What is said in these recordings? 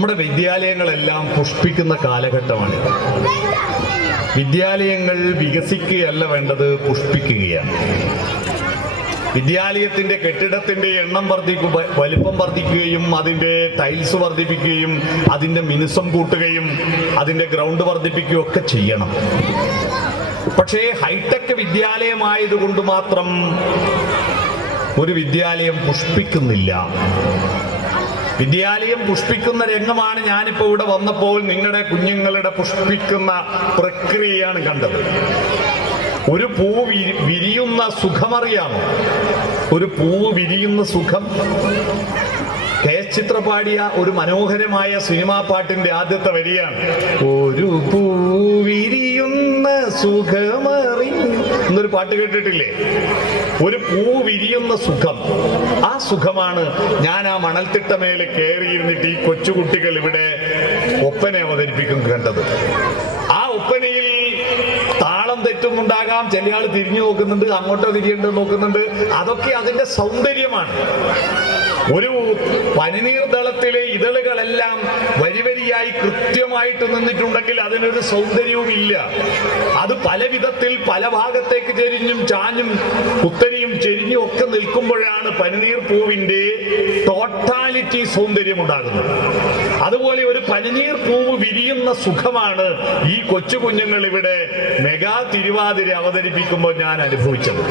നമ്മുടെ വിദ്യാലയങ്ങളെല്ലാം പുഷ്പിക്കുന്ന കാലഘട്ടമാണ്. വിദ്യാലയങ്ങൾ വികസിക്കുകയല്ല വേണ്ടത്, പുഷ്പിക്കുകയാണ്. വിദ്യാലയത്തിന്റെ കെട്ടിടത്തിന്റെ എണ്ണം വലിപ്പം വർദ്ധിക്കുകയും അതിന്റെ ടൈൽസ് വർദ്ധിപ്പിക്കുകയും അതിന്റെ മിനുസം കൂട്ടുകയും അതിന്റെ ഗ്രൗണ്ട് വർദ്ധിപ്പിക്കുകയും ഒക്കെ ചെയ്യണം. പക്ഷേ ഹൈടെക് വിദ്യാലയമായതുകൊണ്ട് മാത്രം ഒരു വിദ്യാലയം പുഷ്പിക്കുന്നില്ല. വിദ്യാലയം പുഷ്പിക്കുന്ന രംഗമാണ് ഞാനിപ്പോ ഇവിടെ വന്നപ്പോൾ നിങ്ങളുടെ കുഞ്ഞുങ്ങളുടെ പുഷ്പിക്കുന്ന പ്രക്രിയയാണ് കണ്ടത്. ഒരു പൂ വിരിയുന്ന സുഖമറിയാമോ? ഒരു പൂവ് വിരിയുന്ന സുഖം. ചിത്ര പാടിയ ഒരു മനോഹരമായ സിനിമാ പാട്ടിന്റെ ആദ്യത്തെ വരിയാണ്, ഒരു പൂ വിരിയുന്ന സുഖമറി എന്നൊരു പാട്ട് കേട്ടിട്ടില്ലേ? ഒരു പൂ വിരിയുന്ന സുഖം. ആ സുഖമാണ് ഞാൻ ആ മണൽത്തിട്ടമേൽ കയറിയിരുന്നിട്ട് ഈ കൊച്ചുകുട്ടികൾ ഇവിടെ ഒപ്പന അവതരിപ്പിക്കും കണ്ടത്. ആ ഒപ്പനയിൽ താളം തെറ്റുന്നുണ്ടാകാം, ചില ആൾ തിരിഞ്ഞു നോക്കുന്നുണ്ട്, അങ്ങോട്ടോ തിരിയേണ്ടത് നോക്കുന്നുണ്ട്. അതൊക്കെ അതിന്റെ സൗന്ദര്യമാണ്. ഒരു പനിനീർ ദളത്തിലെ ഇതളുകളെല്ലാം വരിവരിയായി കൃത്യമായിട്ട് നിന്നിട്ടുണ്ടെങ്കിൽ അതിനൊരു സൗന്ദര്യവുമില്ല. അത് പല വിധത്തിൽ പല ഭാഗത്തേക്ക് ചെരിഞ്ഞും ചാഞ്ഞും കുത്തരിയും ചെരിഞ്ഞും ഒക്കെ നിൽക്കുമ്പോഴാണ് പനിനീർ പൂവിന്റെ ടോട്ടാലിറ്റി സൗന്ദര്യമുണ്ടാകുന്നത്. അതുപോലെ ഒരു പനിനീർ പൂവ് വിരിയുന്ന സുഖമാണ് ഈ കൊച്ചു കുഞ്ഞുങ്ങൾ ഇവിടെ മെഗാ തിരുവാതിര അവതരിപ്പിക്കുമ്പോൾ ഞാൻ അനുഭവിച്ചത്.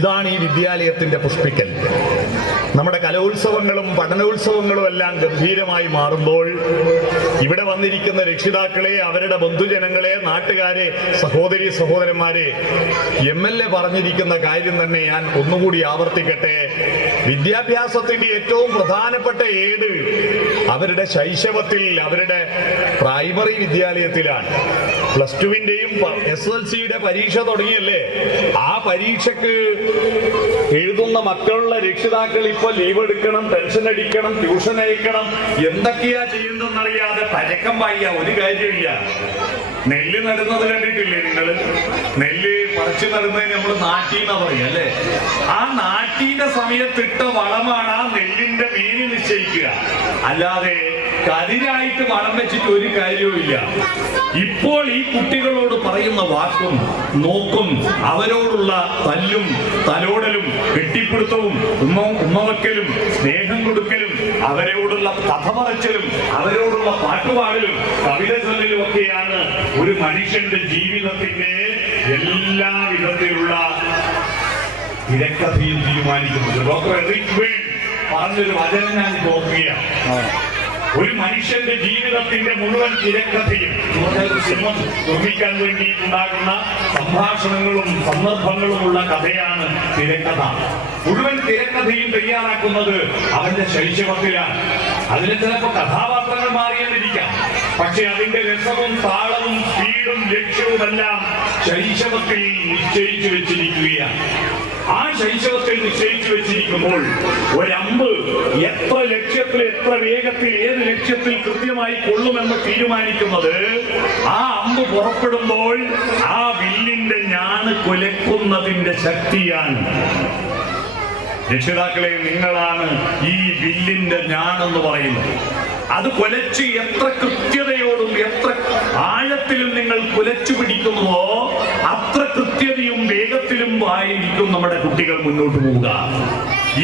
ഇതാണ് ഈ വിദ്യാലയത്തിന്റെ പുഷ്പിക്കൽ. നമ്മുടെ കലോത്സവങ്ങളും പഠനോത്സവങ്ങളും എല്ലാം ഗംഭീരമായി മാറുമ്പോൾ ഇവിടെ വന്നിരിക്കുന്ന രക്ഷിതാക്കളെ, അവരുടെ ബന്ധുജനങ്ങളെ, നാട്ടുകാരെ, സഹോദരി സഹോദരന്മാരെ, MLA പറഞ്ഞിരിക്കുന്ന കാര്യം തന്നെ ഞാൻ ഒന്നുകൂടി ആവർത്തിക്കട്ടെ. വിദ്യാഭ്യാസത്തിന്റെ ഏറ്റവും പ്രധാനപ്പെട്ട ഏട് അവരുടെ ശൈശവത്തിൽ, അവരുടെ പ്രൈമറി വിദ്യാലയത്തിലാണ്. +2-ന്റെയും SSLC-യുടെ പരീക്ഷ തുടങ്ങിയല്ലേ? ആ പരീക്ഷക്ക് എഴുതുന്ന മക്കളുടെ രക്ഷിതാക്കൾ ഇപ്പൊ ലീവ് എടുക്കണം, ടെൻഷൻ അടിക്കണം, ട്യൂഷൻ അയക്കണം, എന്തൊക്കെയാ ചെയ്യുന്നതെന്നറിയാതെ പരക്കം പായ ഒരു കാര്യമില്ല. നെല്ല് നടുന്നത് കണ്ടിട്ടില്ലേ നിങ്ങള്? നെല്ല് പറിച്ചു നടുന്നതിന് നമ്മൾ നാട്ടീന്നാ പറയും അല്ലേ? ആ നാട്ടീന്റെ സമയത്തിട്ട വളമാണ് ആ നെല്ലിന്റെ മേനി നിശ്ചയിക്കുക. അല്ലാതെ കതിരായിട്ട് വളം വെച്ചിട്ട് ഒരു കാര്യവുമില്ല. ഇപ്പോൾ ഈ കുട്ടികളോട് പറയുന്ന വാക്കും നോക്കും, അവരോടുള്ള തല്ലും തലോടലും കെട്ടിപ്പിടുത്തവും ഉമ്മവയ്ക്കലും സ്നേഹം കൊടുക്കലും അവരോടുള്ള കഥ പറച്ചിലും അവരോടുള്ള പാട്ടുപാടലും കവിത ചൊല്ലലും ഒക്കെയാണ് ഒരു മനുഷ്യന്റെ ജീവിതത്തിന്റെ എല്ലാ വിധത്തിലുള്ള തിരക്കഥയും തീരുമാനിക്കുന്നത്. ഡോക്ടർ എറിക് ബേൺ പറഞ്ഞൊരു വചനം ഞാൻ നോക്കുകയാണ്. ഒരു മനുഷ്യന്റെ ജീവിതത്തിന്റെ മുഴുവൻ തിരക്കഥയും നിർമ്മിക്കാൻ വേണ്ടിയിട്ടുണ്ടാകുന്ന സംഭാഷണങ്ങളും സന്ദർഭങ്ങളുമുള്ള കഥയാണ് തിരക്കഥ. മുഴുവൻ തിരക്കഥയും തയ്യാറാക്കുന്നത് അവന്റെ ശൈശവത്തിലാണ്. അതിന് ചിലപ്പോൾ കഥാപാത്രങ്ങൾ മാറിയെന്നിരിക്കാം, പക്ഷെ അതിന്റെ രസവും താളവും സ്പീഡും ലക്ഷ്യവുമെല്ലാം ശൈശവത്തിൽ നിശ്ചയിച്ചു വെച്ചിരിക്കുകയാണ്. ആ ശൈശവത്തിൽ നിശ്ചയിച്ചു വെച്ചിരിക്കുമ്പോൾ ഒരമ്പ് എത്ര ലക്ഷ്യത്തിൽ, എത്ര വേഗത്തിൽ, ഏത് ലക്ഷ്യത്തിൽ കൃത്യമായി കൊള്ളുമെന്ന് തീരുമാനിക്കുന്നത് ആ അമ്പ് പുറപ്പെടുമ്പോൾ ആ വില്ലിന്റെ ഞാണ് കൊലക്കുന്നതിന്റെ ശക്തിയാണ്. രക്ഷിതാക്കളെ, നിങ്ങളാണ് ഈ വില്ലിന്റെ ഞാണെന്ന് പറയുന്നത്. അത് കൊലച്ച് എത്ര കൃത്യതയോടും എത്ര ആഴത്തിലും നിങ്ങൾ കുലച്ചു പിടിക്കുന്നുവോ അത്ര കൃത്യതയും വേഗത്തിലും ആയിരിക്കും നമ്മുടെ കുട്ടികൾ മുന്നോട്ട് പോവുക.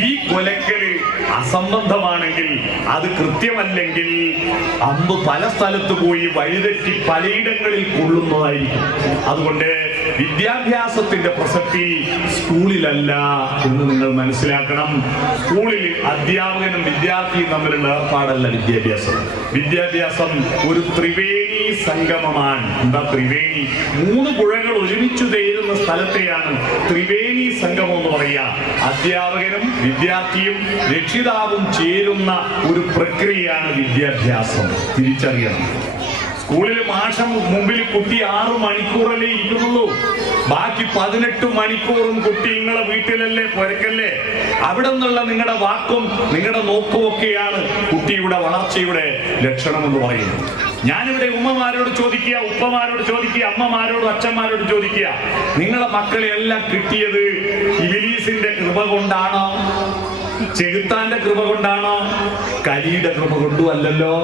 ഈ കൊലക്കല് അസംബന്ധമാണെങ്കിൽ, അത് കൃത്യമല്ലെങ്കിൽ അമ്പ് പല സ്ഥലത്ത് പോയി വഴിതെറ്റി പലയിടങ്ങളിൽ കൊള്ളുന്നതായിരിക്കും. അതുകൊണ്ട് വിദ്യാഭ്യാസത്തിന്റെ പ്രസക്തി സ്കൂളിലല്ല എന്ന് നിങ്ങൾ മനസ്സിലാക്കണം. സ്കൂളിൽ അധ്യാപകനും വിദ്യാർത്ഥിയും തമ്മിലുള്ള ഏർപ്പാടല്ല വിദ്യാഭ്യാസം. വിദ്യാഭ്യാസം ഒരു ത്രിവേണി സംഗമമാണ്. എന്താ ത്രിവേണി? 3 പുഴകൾ ഒരുമിച്ചു ചേരുന്ന സ്ഥലത്തെയാണ് ത്രിവേണി സംഗമം എന്ന് പറയുക. അധ്യാപകനും വിദ്യാർത്ഥിയും രക്ഷിതാവും ചേരുന്ന ഒരു പ്രക്രിയയാണ് വിദ്യാഭ്യാസം. തിരിച്ചറിയണം. സ്കൂളിൽ മാഷം മുമ്പിൽ കുട്ടി 6 മണിക്കൂറല്ലേ ഇരിക്കുന്നുള്ളൂ. ബാക്കി 18 മണിക്കൂറും കുട്ടി നിങ്ങളെ വീട്ടിലല്ലേ, പുരക്കല്ലേ. അവിടെ നിന്നുള്ള നിങ്ങളുടെ വാക്കും നിങ്ങളുടെ നോക്കും ഒക്കെയാണ് കുട്ടിയുടെ വളർച്ചയുടെ ലക്ഷണം എന്ന് പറയുന്നത്. ഞാനിവിടെ ഉമ്മമാരോട് ചോദിക്കുക, ഉപ്പമാരോട് ചോദിക്കുക, അമ്മമാരോട് അച്ഛന്മാരോട് ചോദിക്കുക, നിങ്ങളെ മക്കളെ എല്ലാം കിട്ടിയത് ഇബ്ലീസിന്റെ കൃപ കൊണ്ടാണോ? ചെകുത്താന്റെ കൃപ കൊണ്ടാണോ? കലിയുടെ കൃപ കൊണ്ടും അല്ലല്ലോ.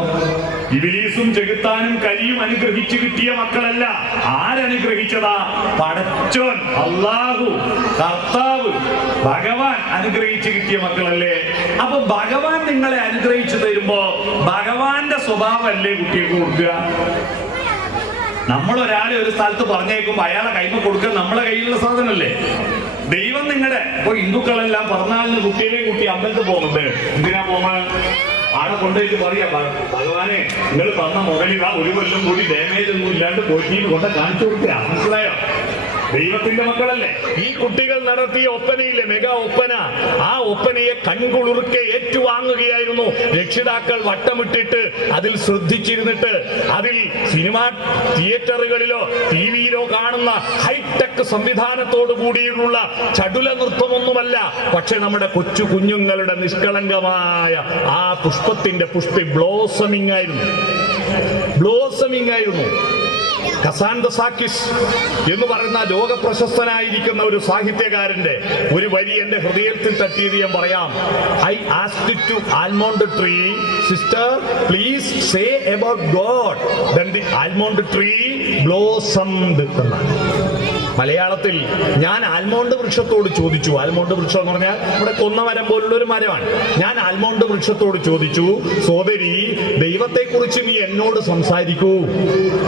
ഇബ്ലീസും ചെകുത്താനും കലിയും അനുഗ്രഹിച്ചു കിട്ടിയ മക്കളല്ല. ആരനുഗ്രഹിച്ചതാ? പടച്ചോൻ, അല്ലാഹു, കർത്താവ്, ഭഗവാൻ അനുഗ്രഹിച്ചു കിട്ടിയ മക്കളല്ലേ. അപ്പൊ ഭഗവാൻ നിങ്ങളെ അനുഗ്രഹിച്ചു തരുമ്പോ ഭഗവാന്റെ സ്വഭാവമല്ലേ കുട്ടികൾക്ക് കൊടുക്കുക? നമ്മളൊരാളെ ഒരു സ്ഥലത്ത് പറഞ്ഞേക്കുമ്പോ അയാളെ കൈമ കൊടുക്കുക നമ്മളെ കയ്യിലുള്ള സാധനമല്ലേ. ദൈവം നിങ്ങളുടെ ഇപ്പൊ ഹിന്ദുക്കളെല്ലാം പറഞ്ഞാലിന് കുട്ടികളെയും കുട്ടി അമ്പലത്തിൽ പോകുന്നുണ്ട്. എന്തിനാ പോകുന്നത്? ആടെ കൊണ്ടുപോയിട്ട് പറയാ, ഭഗവാനെ നിങ്ങൾ തന്ന മുകളിലാ ഒരു കൊല്ലം കൂടി ഡാമേജ് ഒന്നും ഇല്ലാണ്ട് പോയിട്ട് കൊണ്ട് കാണിച്ചു കൊടുക്കുക. മനസ്സിലായോ? ദൈവത്തിന്റെ മക്കളല്ലേ. ഈ കുട്ടികൾ നടത്തിയ ഒപ്പനയിലെ മെഗാ ഒപ്പന, ആ ഒപ്പനയെ കൺകുളിർക്കെ ഏറ്റുവാങ്ങുകയായിരുന്നു രക്ഷിതാക്കൾ. വട്ടമിട്ടിട്ട് അതിൽ ശ്രദ്ധിച്ചിരുന്നിട്ട് അതിൽ സിനിമാ തിയേറ്ററുകളിലോ ടിവിയിലോ കാണുന്ന ഹൈടെക് സംവിധാനത്തോടു കൂടിയുള്ള ചടുല നൃത്തമൊന്നുമല്ല. പക്ഷെ നമ്മുടെ കൊച്ചു കുഞ്ഞുങ്ങളുടെ നിഷ്കളങ്കമായ ആ പുഷ്പത്തിന്റെ പുഷ്പി ബ്ലോസമിംഗ് ആയിരുന്നു. കസാൻഡസാക്കിസ് എന്ന് പറയുന്ന ലോക പ്രശസ്തനായിരിക്കുന്ന ഒരു സാഹിത്യകാരന്റെ ഒരു വരി എന്റെ ഹൃദയത്തിൽ തട്ടിയത് ഞാൻ പറയാം. I asked to almond tree, sister please say about God, then the almond tree blossomed എന്നാണ്. മലയാളത്തിൽ ഞാൻ ആൽമോണ്ട് വൃക്ഷത്തോട് ചോദിച്ചു. ആൽമോണ്ട് വൃക്ഷം എന്ന് പറഞ്ഞാൽ നമ്മുടെ കൊന്നമരം പോലുള്ള ഒരു മരമാണ്. ഞാൻ ആൽമോണ്ട് വൃക്ഷത്തോട് ചോദിച്ചു, സോദരി ദൈവത്തെക്കുറിച്ച് നീ എന്നോട് സംസാരിക്കൂ.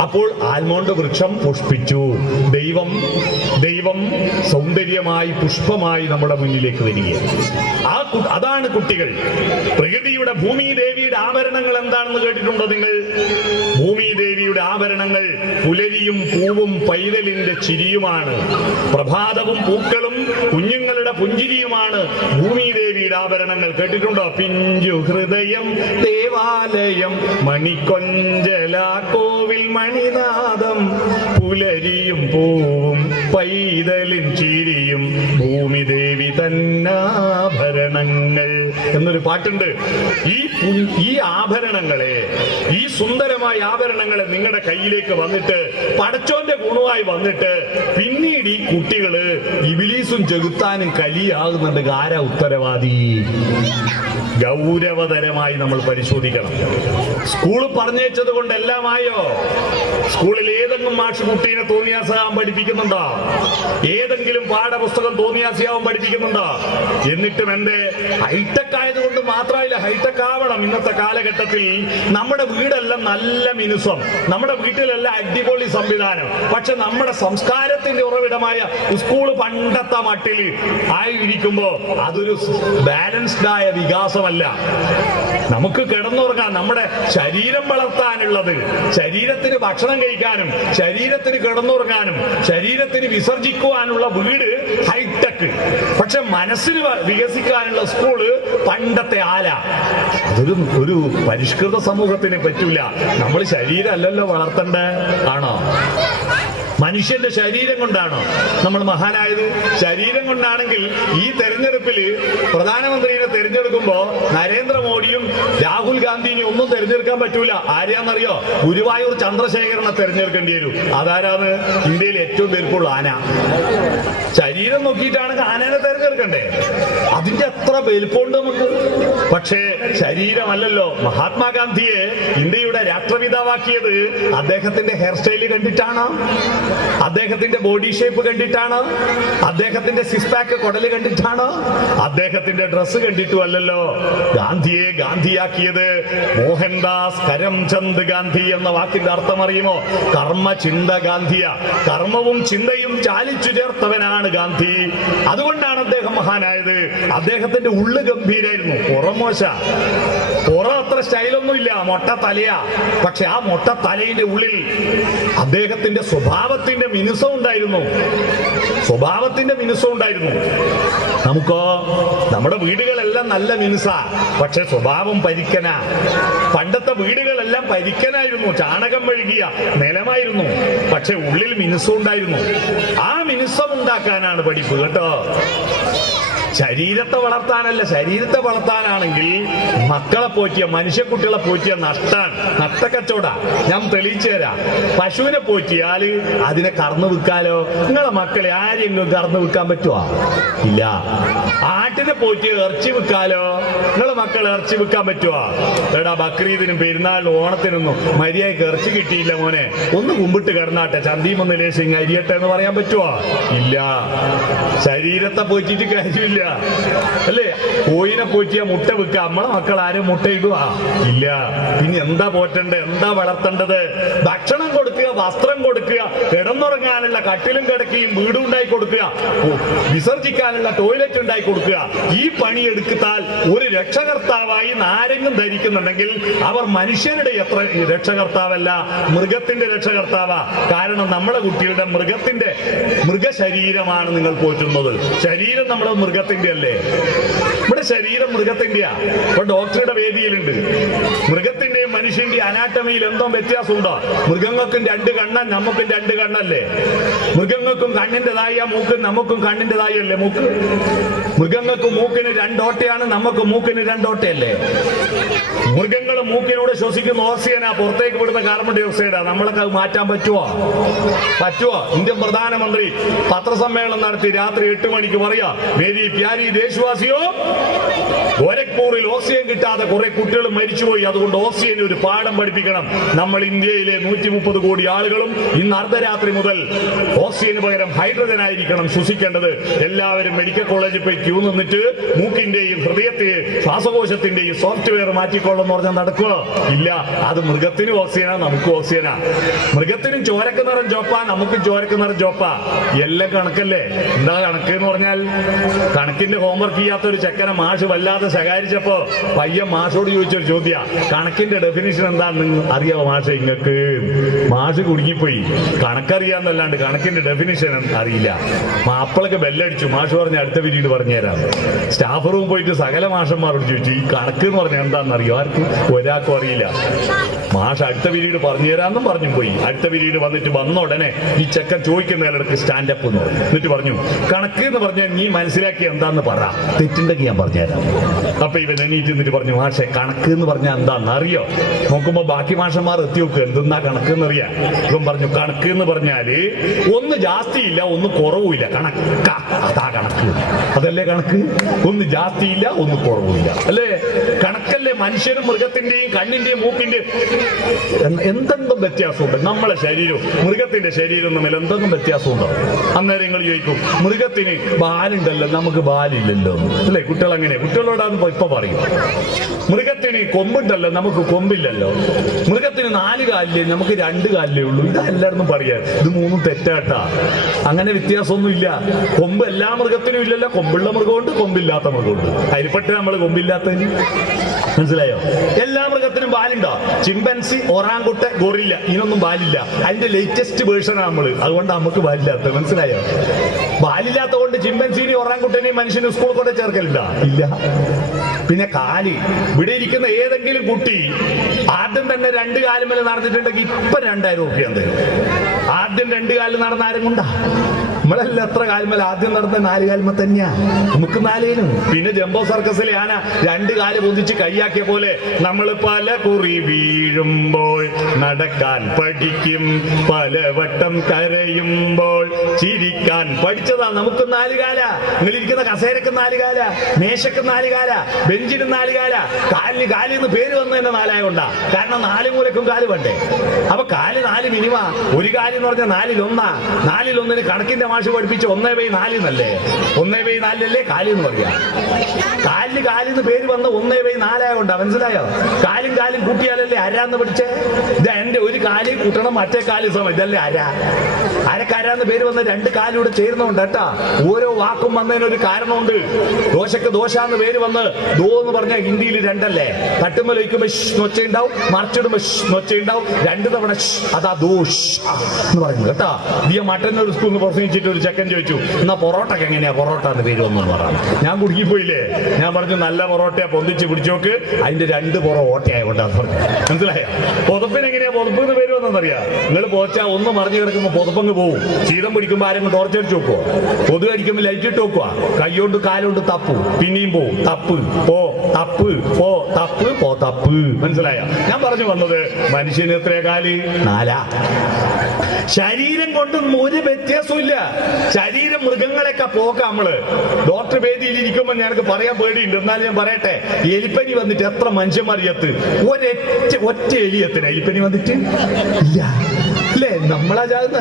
അപ്പോൾ ആൽമോണ്ട് വൃക്ഷം പുഷ്പിച്ചു. ദൈവം സൗന്ദര്യമായി പുഷ്പമായി നമ്മുടെ മുന്നിലേക്ക് വരികയാണ്. അതാണ് കുട്ടികൾ. പ്രകൃതിയുടെ ഭൂമിദേവിയുടെ ആഭരണങ്ങൾ എന്താണെന്ന് കേട്ടിട്ടുണ്ടോ നിങ്ങൾ? ഭൂമിദേവിയുടെ ആഭരണങ്ങൾ പുലരിയും പൂവും പൈതലിന്റെ ചിരിയുമാണ്. പ്രഭാതവും പൂക്കളും കുഞ്ഞുങ്ങളുടെ പുഞ്ചിരിയുമാണ് ഭൂമിദേവിയുടെ ആഭരണങ്ങൾ. കേട്ടിട്ടുണ്ടോ? പിഞ്ചു ഹൃദയം ദേവാലയം, മണിക്കൊഞ്ചല കോവിൽ മണിനാദം, പുലരിയും പൂവും പൈതലിൻ ചിരിയും ഭൂമിദേവി തന്നാഭരണങ്ങൾ എന്നൊരു പാട്ടുണ്ട്. ഈ ആഭരണങ്ങളെ, ഈ സുന്ദരമായ ആഭരണങ്ങളെ നിങ്ങളുടെ കയ്യിലേക്ക് വന്നിട്ട് പടച്ചോന്റെ ഗുണമായി വന്നിട്ട് പിന്നീട് ഈ കുട്ടികള് ഇബ്ലീസും ചെകുത്താനും കലിയാകുന്നുണ്ട്. ആരാ ഉത്തരവാദി? ഗൗരവതരമായി നമ്മൾ പരിശോധിക്കണം. സ്കൂള് പറഞ്ഞേച്ചത് കൊണ്ട് എല്ലാമായോ? സ്കൂളിൽ ഏതെങ്കിലും മാഷ് കുട്ടീനെ തോന്നിയാസാകാൻ പഠിപ്പിക്കുന്നുണ്ടോ? ഏതെങ്കിലും പാഠപുസ്തകം തോന്നിയാസിയാവാൻ പഠിപ്പിക്കുന്നുണ്ടോ? എന്നിട്ടും എന്റെ ഹൈടെക് ആയതുകൊണ്ട് മാത്രമല്ല, ഹൈടെക് ആവണം. ഇന്നത്തെ കാലഘട്ടത്തിൽ നമ്മുടെ വീടെല്ലാം നല്ല മിനുസം, നമ്മുടെ വീട്ടിലെല്ലാം അടിപൊളി സംവിധാനം. പക്ഷെ നമ്മുടെ സംസ്കാരത്തിന്റെ ഉറവിടമായ സ്കൂള് പണ്ടത്തെ മട്ടിൽ ആയിരിക്കുമ്പോ അതൊരു ബാലൻസ്ഡ് ആയ വികാസമല്ല. നമുക്ക് കിടന്നുറങ്ങാൻ, നമ്മുടെ ശരീരം വളർത്താനുള്ളത്, ശരീരത്തിന് ഭക്ഷണം കഴിക്കാനും ശരീരത്തിന് കിടന്നുറങ്ങാനും ശരീരത്തിന് വിസർജിക്കുവാനുള്ള വീട് ഹൈടെക്. പക്ഷെ മനസ്സിന് വികസിക്കാനുള്ള സ്കൂള് പണ്ടത്തെ ആല. ഒരു പരിഷ്കൃത സമൂഹത്തിന് പറ്റൂല. നമ്മൾ ശരീരമല്ലല്ലോ വളർത്തണ്ടേ, ആണോ? മനുഷ്യന്റെ ശരീരം കൊണ്ടാണോ നമ്മൾ മഹാനായത്? ശരീരം കൊണ്ടാണെങ്കിൽ ഈ തെരഞ്ഞെടുപ്പിൽ പ്രധാനമന്ത്രിയെ തെരഞ്ഞെടുക്കുമ്പോ നരേന്ദ്രമോദിയും രാഹുൽ ഗാന്ധിനെ ഒന്നും തെരഞ്ഞെടുക്കാൻ പറ്റൂല. ആരെയാണെന്നറിയോ? ഗുരുവായൂർ ചന്ദ്രശേഖരനെ തെരഞ്ഞെടുക്കേണ്ടി വരും. അതാരാണ്? ഇന്ത്യയിൽ ഏറ്റവും വലിപ്പമുള്ള ആന. ശരീരം നോക്കിയിട്ടാണെങ്കിൽ ആനനെ തെരഞ്ഞെടുക്കണ്ടേ? അതിന്റെ അത്ര വലിപ്പമുണ്ട് നമുക്ക്. പക്ഷേ ശരീരമല്ലല്ലോ. മഹാത്മാഗാന്ധിയെ ഇന്ത്യയുടെ രാഷ്ട്രപിതാവാക്കിയത് അദ്ദേഹത്തിന്റെ ഹെയർ സ്റ്റൈല് കണ്ടിട്ടാണ്, അദ്ദേഹത്തിന്റെ ബോഡി ഷേപ്പ് കണ്ടിട്ടാണ്, അദ്ദേഹത്തിന്റെ സിക്സ് പാക്ക് കുടല് കണ്ടിട്ടാണ്, അദ്ദേഹത്തിന്റെ ഡ്രസ്സ് കണ്ടിട്ടും അല്ലല്ലോ. ഗാന്ധിയെ ഗാന്ധിയാക്കിയത് മോഹൻദാസ് കരംചന്ദ് ഗാന്ധി എന്ന വാക്കിന്റെ അർത്ഥം അറിയുമോ? കർമ്മചിന്ത ഗാന്ധിയ. കർമ്മവും ചിന്തയും ചാലിച്ചു ചേർത്തവനാണ് ഗാന്ധി. അതുകൊണ്ടാണ് അദ്ദേഹം മഹാനായത്. അദ്ദേഹത്തിന്റെ ഉള്ളു ഗംഭീരായിരുന്നു, പുറം മോശ. പുറം അത്ര സ്റ്റൈലൊന്നുമില്ല, മൊട്ട തലയാ. പക്ഷെ ആ മൊട്ട തലയുടെ ഉള്ളിൽ അദ്ദേഹത്തിന്റെ സ്വഭാവത്തിന്റെ മിനുസം ഉണ്ടായിരുന്നു. നമുക്കോ നമ്മുടെ വീടുകളെല്ലാം നല്ല മിനുസാ, പക്ഷെ സ്വഭാവം പരിക്കനാ. പണ്ടത്തെ വീടുകളെല്ലാം പരിക്കനായിരുന്നു, ചാണകം മെഴുകിയ നിലമായിരുന്നു. പക്ഷെ ഉള്ളിൽ മിനുസം ഉണ്ടായിരുന്നു. ആ മിനുസം ഉണ്ടാക്കാനാണ് പഠിപ്പ് കേട്ടോ. ശരീരത്തെ വളർത്താനല്ല. ശരീരത്തെ വളർത്താനാണെങ്കിൽ മക്കളെ പോറ്റിയ, മനുഷ്യക്കുട്ടികളെ പോറ്റിയ നഷ്ടക്കച്ചവടാ. ഞാൻ തെളിയിച്ചു തരാം. പശുവിനെ പോറ്റിയാൽ അതിനെ കറന്നു വിൽക്കാലോ. നിങ്ങളെ മക്കളെ ആരെങ്കിലും കറന്നു വിൽക്കാൻ പറ്റുമോ? ഇല്ല. ആട്ടിനെ പോയിട്ട് ഇറച്ചി വിൽക്കാലോ? നിങ്ങളെ മക്കൾ ഇറച്ചി വിൽക്കാൻ പറ്റുമോ? എടാ ബക്രീദിനും പെരുന്നാളിനും ഓണത്തിനൊന്നും മര്യാദക്ക് ഇറച്ചി കിട്ടിയില്ല മോനെ, ഒന്ന് കുമ്പിട്ട് കിടന്നാട്ടെ, ചന്തീമൊന്ന് ലേശം അരിയട്ടെ എന്ന് പറയാൻ പറ്റുമോ? ഇല്ല. ശരീരത്തെ പോറ്റിട്ട് കാര്യമില്ല അല്ലേ? കോയിനെ പോറ്റിയ മുട്ട വിൽക്കുക, നമ്മളെ മക്കൾ ആരും മുട്ട ഇടുക ഇല്ല. പിന്നെ എന്താ പോറ്റേണ്ടത്, എന്താ വളർത്തേണ്ടത്? ഭക്ഷണം കൊടുക്കുക, വസ്ത്രം കൊടുക്കുക, കിടന്നുറങ്ങാനുള്ള കട്ടിലും കിടക്കുകയും വീടും ഉണ്ടായി കൊടുക്കുക, വിസർജിക്കാനുള്ള ടോയ്ലറ്റ് ഉണ്ടായി കൊടുക്കുക. ഈ പണി എടുത്താൽ ഒരു രക്ഷകർത്താവായി ആരെങ്കിലും ധരിക്കുന്നുണ്ടെങ്കിൽ അവർ മനുഷ്യരുടെ എത്ര രക്ഷകർത്താവല്ല, മൃഗത്തിന്റെ രക്ഷകർത്താവാ. കാരണം നമ്മളെ കുട്ടികളുടെ മൃഗശരീരമാണ് നിങ്ങൾ പോറ്റുന്നത്. ശരീരം നമ്മുടെ മൃഗത്തിന്റെ അല്ലേ? ഇവിടെ ശരീരം മൃഗത്തിന്റെയാ. ഇപ്പൊ ഡോക്ടറുടെ വേദിയിലുണ്ട്. മൃഗത്തിന്റെയും മനുഷ്യന്റെയും അനാട്ടമിയിൽ എന്തോ വ്യത്യാസമുണ്ടോ? മൃഗങ്ങൾക്കും 2 കണ്ണ്, നമുക്കും 2 കണ്ണല്ലേ? മൃഗങ്ങൾക്കും കണ്ണിന്റേതായ മൂക്ക്, നമുക്കും കണ്ണിന്റേതായ അല്ലേ മൂക്ക്? മൃഗങ്ങൾക്ക് മൂക്കിന് 2 ഓട്ടയാണ്, നമുക്ക് മൂക്കിന് 2 ഓട്ടയല്ലേ? മൃഗങ്ങൾ മൂക്കിലൂടെ ശ്വസിക്കുന്ന ഓക്സിജനാ, പുറത്തേക്ക് വിടുന്ന കാർബൺ ഡൈ ഓക്സൈഡാ. നമ്മളൊക്കെ അത് മാറ്റാൻ പറ്റുമോ? ഇന്ത്യൻ പ്രധാനമന്ത്രി പത്രസമ്മേളനം നടത്തി രാത്രി 8 മണിക്ക് പറയാ, മേരി പ്യാരി ദേശവാസിയോ, ഗോരഖ്പൂരിൽ ഓക്സിജൻ കിട്ടാതെ കുറെ കുട്ടികൾ മരിച്ചുപോയി, അതുകൊണ്ട് ഓക്സിജൻ ഒരു പാഠം പഠിപ്പിക്കണം. നമ്മൾ ഇന്ത്യയിലെ 130 കോടി ആളുകളും ഇന്ന് അർദ്ധരാത്രി മുതൽ ഓക്സിജന് പകരം ഹൈഡ്രജൻ ആയിരിക്കണം ശ്വസിക്കേണ്ടത്. എല്ലാവരും മെഡിക്കൽ കോളേജിൽ പോയി ക്യൂ നിന്നിട്ട് മൂക്കിന്റെയും ഹൃദയത്തെയും ശ്വാസകോശത്തിന്റെയും സോഫ്റ്റ്വെയർ മാറ്റിക്കൊള്ളെന്ന് പറഞ്ഞാൽ നടക്കുക ഇല്ല. അത് മൃഗത്തിനും ഓക്സിജനാ, നമുക്കും ഓക്സിജനാ. മൃഗത്തിനും ചോരക്ക് നിറം ചോപ്പാ, നമുക്കും ചോരക്ക് നിറം ചോപ്പാ. എല്ലാം കണക്കല്ലേ? എന്താ കണക്ക് എന്ന് പറഞ്ഞാൽ, കണക്കിന്റെ ഹോംവർക്ക് ചെയ്യാത്ത ഒരു ചെക്കനെ മാഷ് വല്ലാതെ ശകാരിച്ചപ്പോ പയ്യൻ മാഷോട് ചോദിച്ചൊരു ചോദ്യ, കണക്കിന്റെ ഡെഫിനിഷൻ എന്താണെന്ന് അറിയാവോ മാഷ്? ഇങ്ങക്ക് മാഷ് കുടുങ്ങിപ്പോയി. കണക്കറിയാന്നല്ലാണ്ട് കണക്കിന്റെ ഡെഫിനിഷൻ അറിയില്ല. മാപ്പിളക്ക് ബെല്ലടിച്ചു. മാഷ് പറഞ്ഞ അടുത്ത പിരീഡ് പറഞ്ഞുതരാം. സ്റ്റാഫ് റൂം പോയിട്ട് സകല മാഷന്മാരോട് ചോദിച്ചു, ഈ കണക്ക് എന്ന് പറഞ്ഞാൽ എന്താണെന്ന് അറിയോ? ആർക്കും ഒരാൾക്കും അറിയില്ല. മാഷ് അടുത്ത പിരീഡ് പറഞ്ഞു തരാമെന്നും പറഞ്ഞു പോയി. അടുത്ത പിരീഡ് വന്ന ഉടനെ ഈ ചെക്കൻ ചോദിക്കുന്നതിനിടക്ക് സ്റ്റാൻഡപ്പ് എന്ന് പറഞ്ഞു. എന്നിട്ട് പറഞ്ഞു, കണക്ക് എന്ന് പറഞ്ഞാൽ നീ മനസ്സിലാക്കി എന്താന്ന് പറ, തെറ്റുണ്ടെങ്കിൽ ഞാൻ പറഞ്ഞുതരാം. അപ്പൊ ഇവൻ എണീറ്റ് എന്നിട്ട് പറഞ്ഞു, മാഷെ കണക്ക് എന്ന് പറഞ്ഞാൽ എന്താന്ന് അറിയോ? നോക്കുമ്പോ ബാക്കി മാഷന്മാർ എത്തി നോക്കുക, എന്തെന്നാ കണക്ക് എന്നറിയാം. ഇവൻ പറഞ്ഞു, കണക്ക് എന്ന് പറഞ്ഞാല് ഒന്ന് ജാസ്തിയില്ല, ഒന്ന് കുറവുമില്ല, കണക്ക. അതാ കണക്ക്. അതല്ലേ കണക്ക്? ഒന്ന് ജാസ്തിയില്ല, ഒന്ന് കുറവുമില്ല അല്ലേ? കണക്കല്ലേ മനുഷ്യനും മൃഗത്തിന്റെയും കണ്ണിന്റെയും മൂക്കിന്റെയും എന്തെങ്കിലും വ്യത്യാസമുണ്ട്? നമ്മളെ ശരീരവും മൃഗത്തിന്റെ ശരീരവും തമ്മിൽ എന്തെങ്കിലും വ്യത്യാസമുണ്ടോ? അന്നേരം നിങ്ങൾ ചോദിക്കും, മൃഗത്തിന് ബാലുണ്ടല്ലോ, നമുക്ക് ബാലില്ലല്ലോ അല്ലേ? കുട്ടികൾ അങ്ങനെ, കുട്ടികളോടാന്ന് ഇപ്പൊ പറയും. മൃഗത്തിന് കൊമ്പുണ്ടല്ലോ, നമുക്ക് കൊമ്പില്ലല്ലോ. മൃഗത്തിന് 4 കാലിലേ, നമുക്ക് 2 കാലിലേ ഉള്ളൂ. ഇതെല്ലായിടത്തും പറയാ. ഇത് 3 തെറ്റാട്ടാ. അങ്ങനെ വ്യത്യാസമൊന്നും ഇല്ല. കൊമ്പ് എല്ലാ മൃഗത്തിനും ഇല്ലല്ലോ. കൊമ്പുള്ള മൃഗമുണ്ട്, കൊമ്പില്ലാത്ത മൃഗമുണ്ട്. അതിൽപ്പെട്ട് നമ്മൾ കൊമ്പില്ലാത്തതിന് മനസ്സിലായോ? എല്ലാ മൃഗത്തിനും ബാലുണ്ടോ? ചിമ്പൻസി, ഒറാങ്കുട്ടൻ, ഗൊറില്ല, ഇതിനൊന്നും ബാലില്ല. അതിന്റെ ലേറ്റസ്റ്റ് വേർഷനാണ് നമ്മള്. അതുകൊണ്ട് നമുക്ക് ബാലില്ലാത്ത. മനസ്സിലായോ? ബാലില്ലാത്ത കൊണ്ട് ചിമ്പൻസിനെയും ഒറാങ്കുട്ടനെയും മനുഷ്യന് സ്കൂൾ കൊണ്ട് ചേർക്കലില്ല ഇല്ല. പിന്നെ കാല്, ഇവിടെ ഇരിക്കുന്ന ഏതെങ്കിലും കുട്ടി ആദ്യം തന്നെ 2 കാലും മേലെ നടന്നിട്ടുണ്ടെങ്കിൽ ഇപ്പൊ 2000 രൂപയാണ് തരും. ആദ്യം 2 കാലിൽ നടന്ന ആരും കൊണ്ടാ? നമ്മളെല്ലാം എത്ര കാലുമല്ല ആദ്യം നടന്ന 4 കാലുമ തന്നെയാ. നമുക്ക് 4 പിന്നെ ജംബോ സർക്കസിലെ ആന 2 കാല് പൊന്തിച്ച് കൈയാക്കിയ പോലെ നമ്മൾ പല കുറി വീഴുമ്പോൾ നടക്കാൻ പഠിക്കും, പലവട്ടം കരയുമ്പോൾ ചിരിക്കാൻ പഠിച്ചതാ. നമുക്ക് 4 കാല. നിങ്ങളിരിക്കുന്ന കസേരക്ക് 4 കാല, മേശക്ക് 4 കാല, ബെഞ്ചിന് 4 കാല. കാലിന്ന് പേര് വന്നതന്നെ 4 കൊണ്ടാ. കാരണം 4 മൂലക്കും കാല് വേണ്ടേ? അപ്പൊ കാല് 4 മിനിമ. ഒരു കാല് എന്ന് പറഞ്ഞാൽ 4-ൽ 1. 4-ൽ 1 കണക്കിന്റെ മാഷ് പഠിപ്പിച്ച് 1/4 എന്നല്ലേ? 1/4 അല്ലേ കാല് എന്ന് പറയാ. കാലിന്ന് പേര് വന്ന 1/4 കൊണ്ടാ. മനസ്സിലായോ? കാലും കൂട്ടിയാലല്ലേ അരാന്ന് പഠിച്ചേ. ഇത് എന്റെ ഒരു കാല് കൂട്ടണം, മറ്റേ കാല് സമയം, ഇതല്ലേ അര. അരക്കാരാന്ന് പേര് വന്ന 2 കാലിലൂടെ ചേരുന്നുണ്ട് കേട്ടാ. ഓരോ വാക്കും വന്നതിനൊരു കാരണമുണ്ട്. ദോശക്ക് ദോശാന്ന് പേര് വന്ന് ദോ എന്ന് പറഞ്ഞാൽ ഹിന്ദിയിൽ 2 അല്ലേ? തട്ടുമ്പോൾ വയ്ക്കുമ്പോ നൊച്ചയുണ്ടാവും, മറിച്ചിടുമ്പോ നൊച്ചയുണ്ടാവും. 2 തവണ അതാ ദോഷ് എന്ന് പറയുന്നത് കേട്ടാ. ഈ മട്ടന്നൂർ സ്കൂളിൽ പ്രസംഗിച്ചിട്ട് ഒരു ചെക്കൻ ചോദിച്ചു, എന്നാ പൊറോട്ടക്ക് എങ്ങനെയാ പൊറോട്ട എന്ന് പേര് വന്നു പറഞ്ഞു. ഞാൻ കുടുങ്ങിപ്പോയില്ലേ? ഞാൻ പറഞ്ഞു, നല്ല പൊറോട്ടയാ, പൊന്തിച്ച് പിടിച്ചോക്ക്, അതിന്റെ 2 പൊറോട്ടയായ കൊണ്ടാന്ന് പറഞ്ഞു. മനസ്സിലായി? മനസ്സിലായോ? പുതപ്പിന് എങ്ങനെയാ പുതപ്പ് എന്ന് വരുമെന്നറിയാം. നിങ്ങൾ പോച്ചാ ഒന്ന് മറിഞ്ഞു കിടക്കുമ്പോ പുതപ്പങ്ങ് പോവും. ശീതം പിടിക്കുമ്പോ ആരെങ്കിലും ടോർച്ചടിച്ച് നോക്കുവോ? കൊതുക് അടിക്കുമ്പോ ലൈറ്റ് ഇട്ട് നോക്കുക. കൈകൊണ്ട് കാലുകൊണ്ട് തപ്പു, പിന്നെയും പോവും. തപ്പ് പോ തപ്പ് പോ തപ്പ് പോ തപ്പ്. മനസ്സിലായോ? ഞാൻ പറഞ്ഞു വന്നത് മനുഷ്യന് എത്രയാ കാല്? 4. ശരീരം കൊണ്ടും ഒരു വ്യത്യാസവും ഇല്ല. ശരീരം മൃഗങ്ങളെയൊക്കെ പോക്ക നമ്മള്. ഡോക്ടർ വേദിയിൽ ഇരിക്കുമ്പോൾ ഞങ്ങൾക്ക് പറയാൻ പേടിയുണ്ട്. എന്നാലും ഞാൻ പറയട്ടെ, എലിപ്പനി വന്നിട്ട് എത്ര മനുഷ്യന്മാർ ചത്ത്? ഒറ്റ എലിയത്തിന് എലിപ്പനി വന്നിട്ട് ഇല്ല അല്ലേ? നമ്മളാ ചാകുന്ന.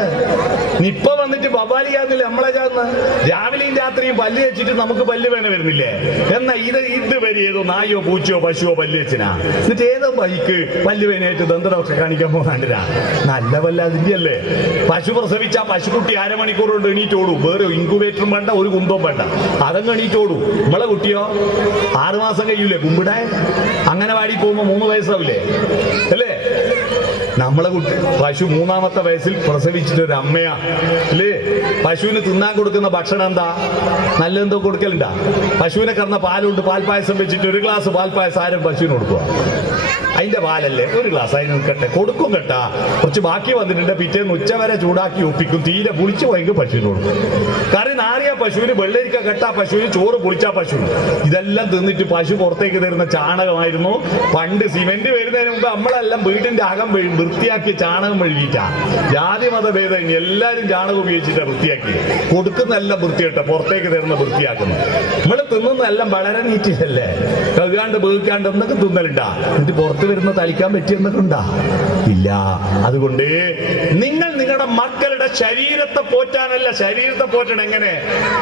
നിപ്പ വന്നിട്ട് ബബാലി ചാകുന്നില്ല, നമ്മളാ ചാകുന്ന. രാവിലെയും രാത്രിയും പല്ല് വെച്ചിട്ട് നമുക്ക് പല്ല് വേന വരുന്നില്ലേ? എന്നാ ഇത് വരെ ഏതോ നായോ പൂച്ചയോ പശുവോ പല്ല് വെച്ചിനാ. എന്നിട്ട് ഏതോ ബൈക്ക് പല്ല് വേനയായിട്ട് ദന്ത ഡോക്ടറെ കാണിക്കാൻ പോകാണ്ടിരാ. നല്ല പല്ല് അതിന്റെയല്ലേ? പശു പ്രസവിച്ച പശുക്കുട്ടി അരമണിക്കൂർ കൊണ്ട് എണീറ്റോടും. വേറെ ഇൻക്യുബേറ്ററും വേണ്ട, ഒരു കുന്തവും വേണ്ട, അതങ്ങ് എണീറ്റോടും. നമ്മളെ കുട്ടിയോ 6 മാസം കഴിയൂലേ കുമ്പിടാൻ? അങ്ങനെ വാടി പോകുമ്പോ 3 വയസ്സാവില്ലേ അല്ലേ? നമ്മളെ കുട്ടി പശു 3-ാമത്തെ വയസ്സിൽ പ്രസവിച്ചിട്ട് ഒരു അമ്മയാ അല്ലേ? പശുവിന് തിന്നാൻ കൊടുക്കുന്ന ഭക്ഷണം എന്താ? നല്ലെന്തോ കൊടുക്കലുണ്ടാ? പശുവിനെ കറന്ന പാലുണ്ട്, പാൽപ്പായസം വെച്ചിട്ട് ഒരു ഗ്ലാസ് പാൽപ്പായസം ആരും പശുവിന് കൊടുക്കുക? അതിന്റെ പാലല്ലേ, ഒരു ഗ്ലാസ് അതിന് നിൽക്കട്ടെ, കൊടുക്കും കേട്ടാ. കുറച്ച് ബാക്കി വന്നിട്ടുണ്ട്, പിറ്റേന്ന് ഉച്ചവരെ ചൂടാക്കി ഒപ്പിക്കും. തീരെ പുളിച്ചു പോയെങ്കിൽ പശുവിന് കൊടുക്കും. കറി നാറിയ പശുവിന്, വെള്ളരിക്ക കെട്ടാ പശുവിന്, ചോറ് പുളിച്ചാ പശുവിന്. ഇതെല്ലാം തിന്നിട്ട് പശു പുറത്തേക്ക് തരുന്ന ചാണകമായിരുന്നു പണ്ട്. സിമെന്റ് വരുന്നതിന് മുമ്പ് നമ്മളെല്ലാം വീടിന്റെ അകം വൃത്തിയാക്കി ചാണകം മെഴുകിയിട്ടാ. ജാതി മതഭേദം എല്ലാരും ചാണകം ഉപയോഗിച്ചിട്ടാ വൃത്തിയാക്കി. കൊടുക്കുന്നെല്ലാം വൃത്തിയായിട്ട് പുറത്തേക്ക് തരുന്ന വൃത്തിയാക്കുന്നത്. നമ്മൾ തിന്നുന്നെല്ലാം വളരെ നീറ്റിലല്ലേ? കഴുകാണ്ട് ബേക്കാണ്ട് എന്തൊക്കെ തിന്നലുണ്ടാ? എന്നിട്ട് പുറത്ത് വരുന്ന തളിക്കാൻ പറ്റിയെന്നൊക്കെ ഉണ്ടാ? ഇല്ല. അതുകൊണ്ട് നിങ്ങൾ നിങ്ങളുടെ മക്കളുടെ ശരീരത്തെ പോറ്റാനല്ല, ശരീരത്തെ പോറ്റണം എങ്ങനെ?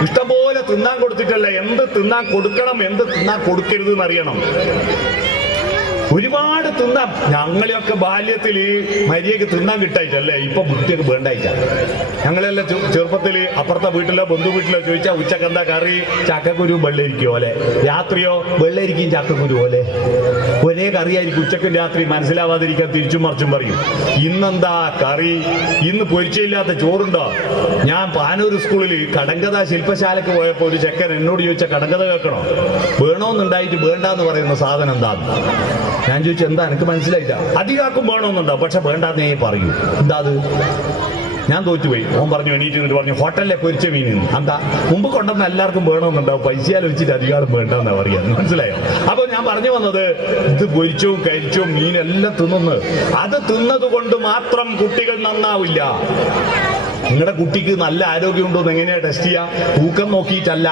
ഇഷ്ടംപോലെ തിന്നാൻ കൊടുത്തിട്ടല്ല. എന്ത് തിന്നാൻ കൊടുക്കണം, എന്ത് തിന്നാൻ കൊടുക്കരുത് എന്നറിയണം. ഒരുപാട് തിന്നാം. ഞങ്ങളെയൊക്കെ ബാല്യത്തിൽ മര്യാദക്ക് തിന്നാൻ കിട്ടായിട്ടല്ലേ ഇപ്പൊ കുട്ടിയൊക്കെ വേണ്ടായിട്ടാ. ഞങ്ങളെല്ലാം ചെറുപ്പത്തിൽ അപ്പുറത്തെ വീട്ടിലോ ബന്ധു വീട്ടിലോ ചോദിച്ചാൽ ഉച്ചക്ക് എന്താ കറി? ചക്കക്കുരു വെള്ളരിക്കും പോലെ. രാത്രിയോ വെള്ളരിക്കും ചക്കക്കുരു പോലെ. ഒരേ കറിയായിരിക്കും ഉച്ചക്കും രാത്രി. മനസ്സിലാവാതിരിക്കാൻ തിരിച്ചും മറിച്ചും പറയും. ഇന്നെന്താ കറി? ഇന്ന് പൊരിച്ചയില്ലാത്ത ചോറുണ്ടോ? ഞാൻ പാനൂർ സ്കൂളിൽ കടങ്കഥ ശില്പശാലക്ക് പോയപ്പോ ഒരു ചെക്കൻ എന്നോട് ചോദിച്ച കടങ്കഥ കേൾക്കണോ? വേണോന്നുണ്ടായിട്ട് വേണ്ടാന്ന് പറയുന്ന സാധനം എന്താ? ഞാൻ ചോദിച്ചു എന്താ? എനിക്ക് മനസ്സിലായില്ല. അധികാക്കും വേണമെന്നുണ്ടോ, പക്ഷെ വേണ്ടാന്നേ പറയൂ. എന്താ അത്? ഞാൻ തോറ്റുപോയി. ഓൻ പറഞ്ഞു, എണീറ്റ് എന്നിട്ട് പറഞ്ഞു, ഹോട്ടലിലെ പൊരിച്ച മീൻ. എന്താ? മുമ്പ് കൊണ്ടുവന്ന എല്ലാവർക്കും വേണമെന്നുണ്ടാവും, പൈസ വെച്ചിട്ട് അധികാരം വേണ്ടെന്നാ പറയാ. മനസ്സിലായോ? അപ്പൊ ഞാൻ പറഞ്ഞു വന്നത്, ഇത് പൊരിച്ചവും കരിച്ചവും മീനെല്ലാം തിന്നുന്നത്, അത് തിന്നത് കൊണ്ട് മാത്രം കുട്ടികൾ നന്നാവില്ല. നിങ്ങളുടെ കുട്ടിക്ക് നല്ല ആരോഗ്യമുണ്ടോ എന്ന് എങ്ങനെയാ ടെസ്റ്റ് ചെയ്യാ? തൂക്കം നോക്കിയിട്ടല്ല.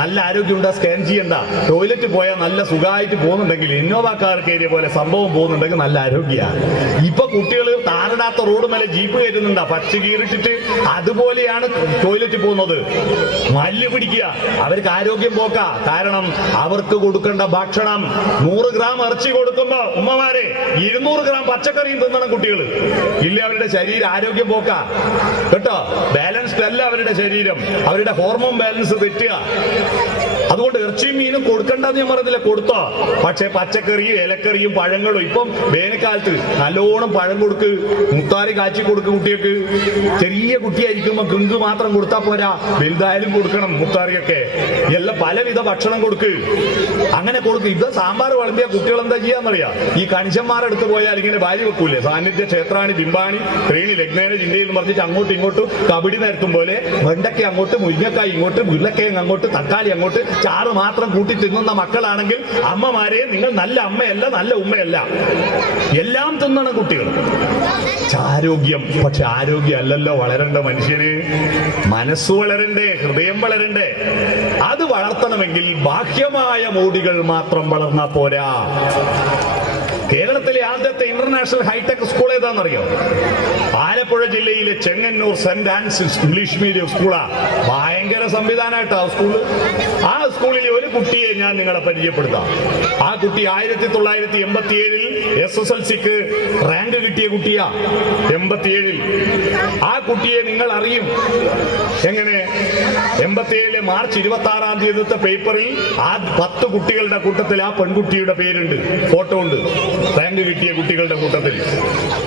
നല്ല ആരോഗ്യമുണ്ടോ സ്കാൻ ചെയ്യണ്ട. ടോയ്ലറ്റ് പോയാൽ നല്ല സുഖമായിട്ട് പോകുന്നുണ്ടെങ്കിൽ, ഇന്നോവ കാർ കയറിയ പോലെ സംഭവം പോകുന്നുണ്ടെങ്കിൽ നല്ല ആരോഗ്യ. ഇപ്പൊ കുട്ടികൾ താറിടാത്ത റോഡ് മേലെ ജീപ്പ് കയറ്റുന്നുണ്ടാ, പച്ച കീറിട്ടിട്ട്. അതുപോലെയാണ് ടോയ്ലറ്റ് പോകുന്നത്. മല്ല് പിടിക്കുക. അവർക്ക് ആരോഗ്യം പോക്ക. കാരണം അവർക്ക് കൊടുക്കേണ്ട ഭക്ഷണം 100 ഗ്രാം ഇറച്ചി കൊടുക്കുമ്പോ ഉമ്മമാരെ 200 ഗ്രാം പച്ചക്കറിയും തിന്നണം കുട്ടികൾ. ഇല്ല, അവരുടെ ശരീരം ആരോഗ്യം പോക്ക കേട്ടോ. ബാലൻസ്ഡ് അല്ല അവരുടെ ശരീരം. അവരുടെ ഹോർമോൺ ബാലൻസ് തെറ്റുക. അതുകൊണ്ട് ഇറച്ചിയും മീനും കൊടുക്കണ്ടെന്ന് ഞാൻ പറഞ്ഞില്ല, കൊടുത്തോ. പക്ഷെ പച്ചക്കറിയും ഇലക്കറിയും പഴങ്ങളും. ഇപ്പം വേനൽക്കാലത്ത് നല്ലോണം പഴം കൊടുക്ക്, മുത്താറി കാച്ചി കൊടുക്ക് കുട്ടികൾക്ക്. ചെറിയ കുട്ടിയായിരിക്കുമ്പോ ഗുങ്ക് മാത്രം കൊടുത്താൽ പോരാ, വലുതായാലും കൊടുക്കണം മുത്താറിയൊക്കെ. എല്ലാം പലവിധ ഭക്ഷണം കൊടുക്ക്. അങ്ങനെ കൊടുക്ക്. ഇത് സാമ്പാർ വിളമ്പിയ കുട്ടികൾ എന്താ ചെയ്യാന്നറിയാം? ഈ കണിശന്മാരെടുത്ത് പോയാൽ ഇങ്ങനെ വാരി വെക്കൂലേ? സാന്നിധ്യ ക്ഷേത്രാണി ബിംബാണി ത്രേണി ലഗ്നേന ചിന്തയിൽ എന്ന് പറഞ്ഞിട്ട് അങ്ങോട്ടും ഇങ്ങോട്ടും കബഡി നിരത്തും പോലെ വെണ്ടയ്ക്ക അങ്ങോട്ട്, മുരിങ്ങക്കായി ഇങ്ങോട്ട്, ഉരുളക്കിഴങ്ങ് അങ്ങോട്ട്, തക്കാളി അങ്ങോട്ട്, ചാറ് മാത്രം കൂട്ടി തിന്നുന്ന മക്കളാണെങ്കിൽ അമ്മമാരെ നിങ്ങൾ നല്ല അമ്മയല്ല, നല്ല ഉമ്മയല്ല. എല്ലാം തിന്നണം കുട്ടികൾ. ആരോഗ്യം. പക്ഷെ ആരോഗ്യം അല്ലല്ലോ വളരേണ്ട മനുഷ്യന്. മനസ്സ് വളരണ്ടേ, ഹൃദയം വളരണ്ടേ. അത് വളർത്തണമെങ്കിൽ ബാഹ്യമായ മോടികൾ മാത്രം വളർന്നാ പോരാ. കേരളത്തിലെ ആദ്യത്തെ ഇന്റർനാഷണൽ ഹൈടെക് സ്കൂൾ ഏതാണെന്നറിയോ? ആലപ്പുഴ ജില്ലയിലെ Chengannur saint Ansys English medium സ്കൂളാ. ഭയങ്കര സംവിധാനമായിട്ടാ ആ സ്കൂള്. ആ സ്കൂളിലെ ഒരു കുട്ടിയെ ഞാൻ നിങ്ങളെ പരിചയപ്പെടുത്താം. ആ കുട്ടി 1987 SSLCക്ക് റാങ്ക് കിട്ടിയ കുട്ടിയാ. 87 ആ കുട്ടിയെ നിങ്ങൾ അറിയും. എങ്ങനെ? 87 മാർച്ച് 26 തീയതിത്തെ പേപ്പറിൽ ആ 10 കുട്ടികളുടെ കൂട്ടത്തിൽ ആ പെൺകുട്ടിയുടെ പേരുണ്ട്, ഫോട്ടോ ഉണ്ട്. റാങ്ക് കിട്ടിയ കുട്ടികളുടെ കൂട്ടത്തിൽ.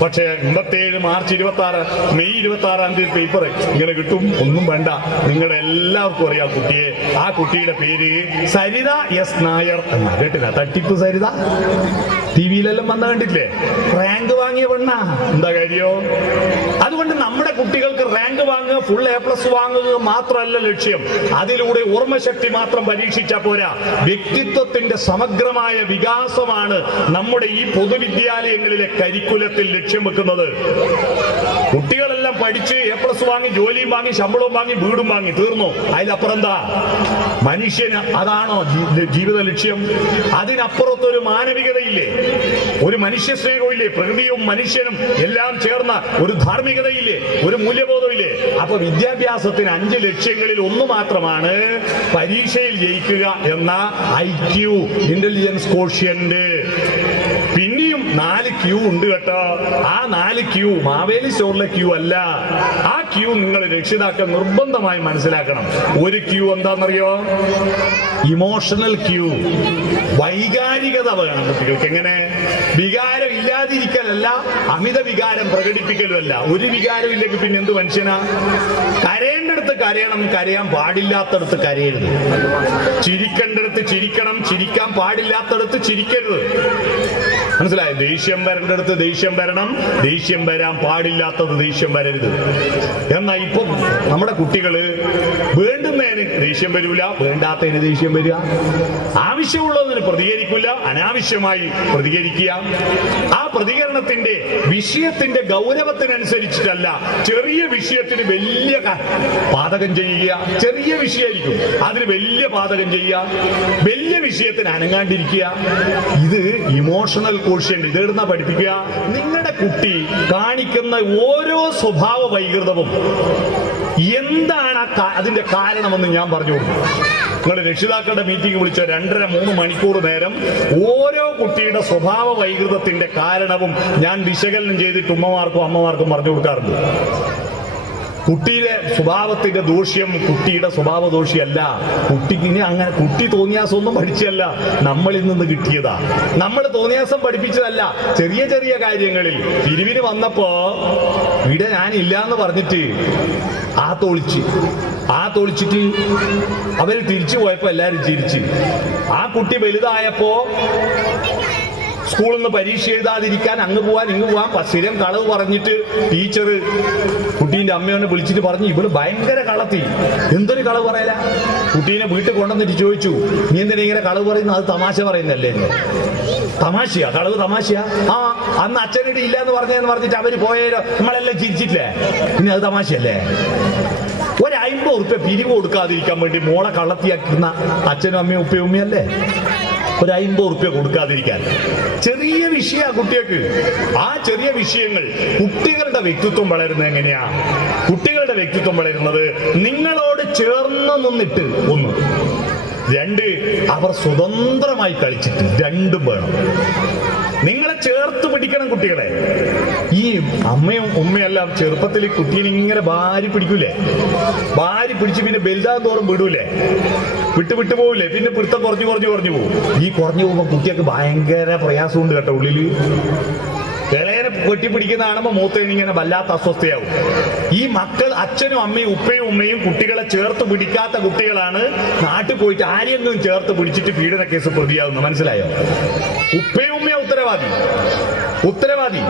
പക്ഷേ 87 മാർച്ച് 26 മെയ് 26 പേപ്പർ ഇങ്ങനെ കിട്ടും. ഒന്നും വേണ്ട, നിങ്ങളുടെ എല്ലാവർക്കും അറിയാം കുട്ടിയെ. ആ കുട്ടിയുടെ പേര് സരിത എസ് നായർ എന്നാ. കേട്ടില്ല? തട്ടിപ്പ് സരിത ടിവിയിലെല്ലാം വന്ന കണ്ടില്ലേ? റാങ്ക് വാങ്ങിയ പെണ്ണ. എന്താ കാര്യോ? അതുകൊണ്ട് നമ്മുടെ കുട്ടികൾക്ക് റാങ്ക് വാങ്ങുക, ഫുൾ A+ വാങ്ങുക മാത്രമല്ല ലക്ഷ്യം. അതിലൂടെ ഓർമ്മശക്തി മാത്രം പരീക്ഷിച്ചാൽ പോരാ, വ്യക്തിത്വത്തിന്റെ സമഗ്രമായ വികാസമാണ് നമ്മുടെ ഈ പൊതുവിദ്യാലയങ്ങളിലെ കരിക്കുലത്തിൽ ലക്ഷ്യം വെക്കുന്നത്. കുട്ടികളെല്ലാം പഠിച്ച് A+ വാങ്ങി, ജോലിയും വാങ്ങി, ശമ്പളവും വാങ്ങി, വീടും വാങ്ങി, തീർന്നു. അതിലപ്പുറം എന്താ? മനുഷ്യന് അതാണോ ജീവിത ലക്ഷ്യം? അതിനപ്പുറത്തൊരു മാനവികതയില്ലേ? ഒരു മനുഷ്യ സ്നേഹമില്ലേ? പ്രകൃതിയും മനുഷ്യനും എല്ലാം ചേർന്ന ഒരു ധാർമ്മികതയില്ലേ? ഒരു മൂല്യബോധമില്ലേ? അപ്പൊ വിദ്യാഭ്യാസത്തിന് 5 ലക്ഷ്യങ്ങളിൽ ഒന്ന് മാത്രമാണ് പരീക്ഷയിൽ ജയിക്കുക എന്ന IQ, ഇന്റലിജൻസ് കോഷ്യന്റ്. പിന്നെയും 4 Q ഉണ്ട് കേട്ടോ. ആ 4 Q മാവേലി സ്റ്റോറിലെ Q അല്ല. ആ Q നിങ്ങൾ രക്ഷിതാക്കൾ നിർബന്ധമായി മനസ്സിലാക്കണം. ഒരു Q എന്താണെന്നറിയോ? Emotional Q. വൈകാരികത വേണം കുട്ടികൾക്ക്. എങ്ങനെ? വികാരം ഇല്ലാതിരിക്കലല്ല, അമിത വികാരം പ്രകടിപ്പിക്കലുമല്ല. ഒരു വികാരം ഇല്ലെങ്കിൽ പിന്നെ എന്ത് മനുഷ്യനാ? കരയേണ്ടടുത്ത് കരയണം, കരയാൻ പാടില്ലാത്തടത്ത് കരയരുത്. ചിരിക്കേണ്ടടുത്ത് ചിരിക്കണം, ചിരിക്കാൻ പാടില്ലാത്തടത്ത് ചിരിക്കരുത്. മനസ്സിലായോ? ദേഷ്യം വരേണ്ടടുത്ത് ദേഷ്യം വരണം, ദേഷ്യം വരാൻ പാടില്ലാത്തത് ദേഷ്യം വരരുത്. എന്നാ ഇപ്പം നമ്മുടെ കുട്ടികള് വേണ്ടുന്നതിന് ദേഷ്യം വരൂല, വേണ്ടാത്തതിന് ദേഷ്യം വരിക, ആവശ്യമുള്ളതിന് പ്രതികരിക്കില്ല, അനാവശ്യമായി പ്രതികരിക്കുക. ആ പ്രതികരണത്തിന്റെ വിഷയത്തിന്റെ ഗൗരവത്തിനനുസരിച്ചിട്ടല്ല, ചെറിയ വിഷയത്തിന് വലിയ പാതകം ചെയ്യുക. ചെറിയ വിഷയമായിരിക്കും, അതിന് വലിയ പാതകം ചെയ്യുക. വലിയ വിഷയത്തിന് അനങ്ങാണ്ടിരിക്കുക. ഇത് ഇമോഷണൽ കോഷ്യന്റ്. ഇതെടുന്ന പഠിപ്പിക്കുക. നിങ്ങളുടെ കുട്ടി കാണിക്കുന്ന ഓരോ സ്വഭാവ വൈകൃതവും എന്താണ് അതിന്റെ കാരണമെന്ന് ഞാൻ പറഞ്ഞു കൊടുക്കും. നിങ്ങൾ രക്ഷിതാക്കളുടെ മീറ്റിംഗ് വിളിച്ച 2.5-3 മണിക്കൂർ നേരം ഓരോ കുട്ടിയുടെ സ്വഭാവ വൈകൃതത്തിന്റെ കാരണവും ഞാൻ വിശകലനം ചെയ്തിട്ട് ഉമ്മമാർക്കും അമ്മമാർക്കും പറഞ്ഞു കൊടുക്കാറുണ്ട്. കുട്ടിയുടെ സ്വഭാവത്തിന്റെ ദോഷ്യം കുട്ടിയുടെ സ്വഭാവ ദോഷിയല്ല. കുട്ടിക്ക് ഇനി അങ്ങനെ കുട്ടി തോന്നിയാസമൊന്നും പഠിച്ചല്ല, നമ്മളിൽ നിന്ന് കിട്ടിയതാ. നമ്മൾ തോന്നിയാസം പഠിപ്പിച്ചതല്ല. ചെറിയ ചെറിയ കാര്യങ്ങളിൽ പിരിവിന് വന്നപ്പോ ഇവിടെ ഞാനില്ല എന്ന് പറഞ്ഞിട്ട് ആത്തൊളിച്ചിട്ട് അവര് തിരിച്ചു പോയപ്പോ എല്ലാരും ചിരിച്ച്. ആ കുട്ടി വലുതായപ്പോ സ്കൂളിൽ നിന്ന് പരീക്ഷ എഴുതാതിരിക്കാൻ അങ്ങ് പോവാൻ ഇങ്ങ് പോവാൻ സ്ഥിരം കളവ് പറഞ്ഞിട്ട് ടീച്ചർ കുട്ടീന്റെ അമ്മയോനെ വിളിച്ചിട്ട് പറഞ്ഞു, ഇവള് ഭയങ്കര കളത്തി. എന്തൊരു കളവ് പറയല? കുട്ടീനെ വീട്ടിൽ കൊണ്ടുവന്നിട്ട് ചോദിച്ചു, നീ എന്തിനാ ഇങ്ങനെ കളവ് പറയുന്നു? അത് തമാശ പറയുന്നല്ലേ? തമാശയാ? കളവ് തമാശയാ? ആ, അന്ന് അച്ഛനിട്ട് ഇല്ല എന്ന് പറഞ്ഞെന്ന് അവര് പോയാലോ നമ്മളെല്ലാം ചിരിച്ചിട്ടില്ലേ? പിന്നെ അത് തമാശയല്ലേ? ഒരു 50 ഉറുപ്പ്യ പിരിവ് കൊടുക്കാതിരിക്കാൻ വേണ്ടി മോളെ കള്ളത്തിയാക്കുന്ന അച്ഛനും അമ്മയും ഉപ്പയും ഉമ്മയല്ലേ? ഒരു 50 ഉറുപ്പ്യ കൊടുക്കാതിരിക്കാൻ. ചെറിയ വിഷയ കുട്ടികൾക്ക്. ആ ചെറിയ വിഷയങ്ങൾ കുട്ടികളുടെ വ്യക്തിത്വം വളരുന്നത് എങ്ങനെയാ? കുട്ടികളുടെ വ്യക്തിത്വം വളരുന്നത് നിങ്ങളോട് ചേർന്ന് നിന്നിട്ട്, 1. 2, അവർ സ്വതന്ത്രമായി കളിച്ചിട്ട്. 2 വേണം. നിങ്ങളെ ചേർത്ത് പിടിക്കണം കുട്ടികളെ. ഈ അമ്മയും ഉമ്മയെല്ലാം ചെറുപ്പത്തിൽ കുട്ടീനെ ഇങ്ങനെ ഭാര്യ പിടിക്കൂലേ? ഭാര്യ പിടിച്ച് പിന്നെ വലുതാൻ തോറും വിടൂലേ? വിട്ടു പോവില്ലേ? പിന്നെ പിടുത്തം കുറഞ്ഞു പോകും. ഈ കുറഞ്ഞു പോകുമ്പോ കുട്ടിയൊക്കെ ഭയങ്കര പ്രയാസമുണ്ട് കേട്ടോ ഉള്ളില്. ഇളയനെ വെട്ടിപ്പിടിക്കുന്ന കാണുമ്പോ മൂത്തേണിങ്ങനെ വല്ലാത്ത അസ്വസ്ഥയാവും. ഈ മക്കൾ അച്ഛനും അമ്മയും ഉപ്പയും ഉമ്മയും കുട്ടികളെ ചേർത്ത് പിടിക്കാത്ത കുട്ടികളാണ് നാട്ടിൽ പോയിട്ട് ആരെയെങ്കിലും ചേർത്ത് പിടിച്ചിട്ട് പീഡന കേസ് പ്രതിയാവുന്നത്. മനസ്സിലായോ? ഉപ്പയും ഉമ്മയും ഉത്തരവാദി.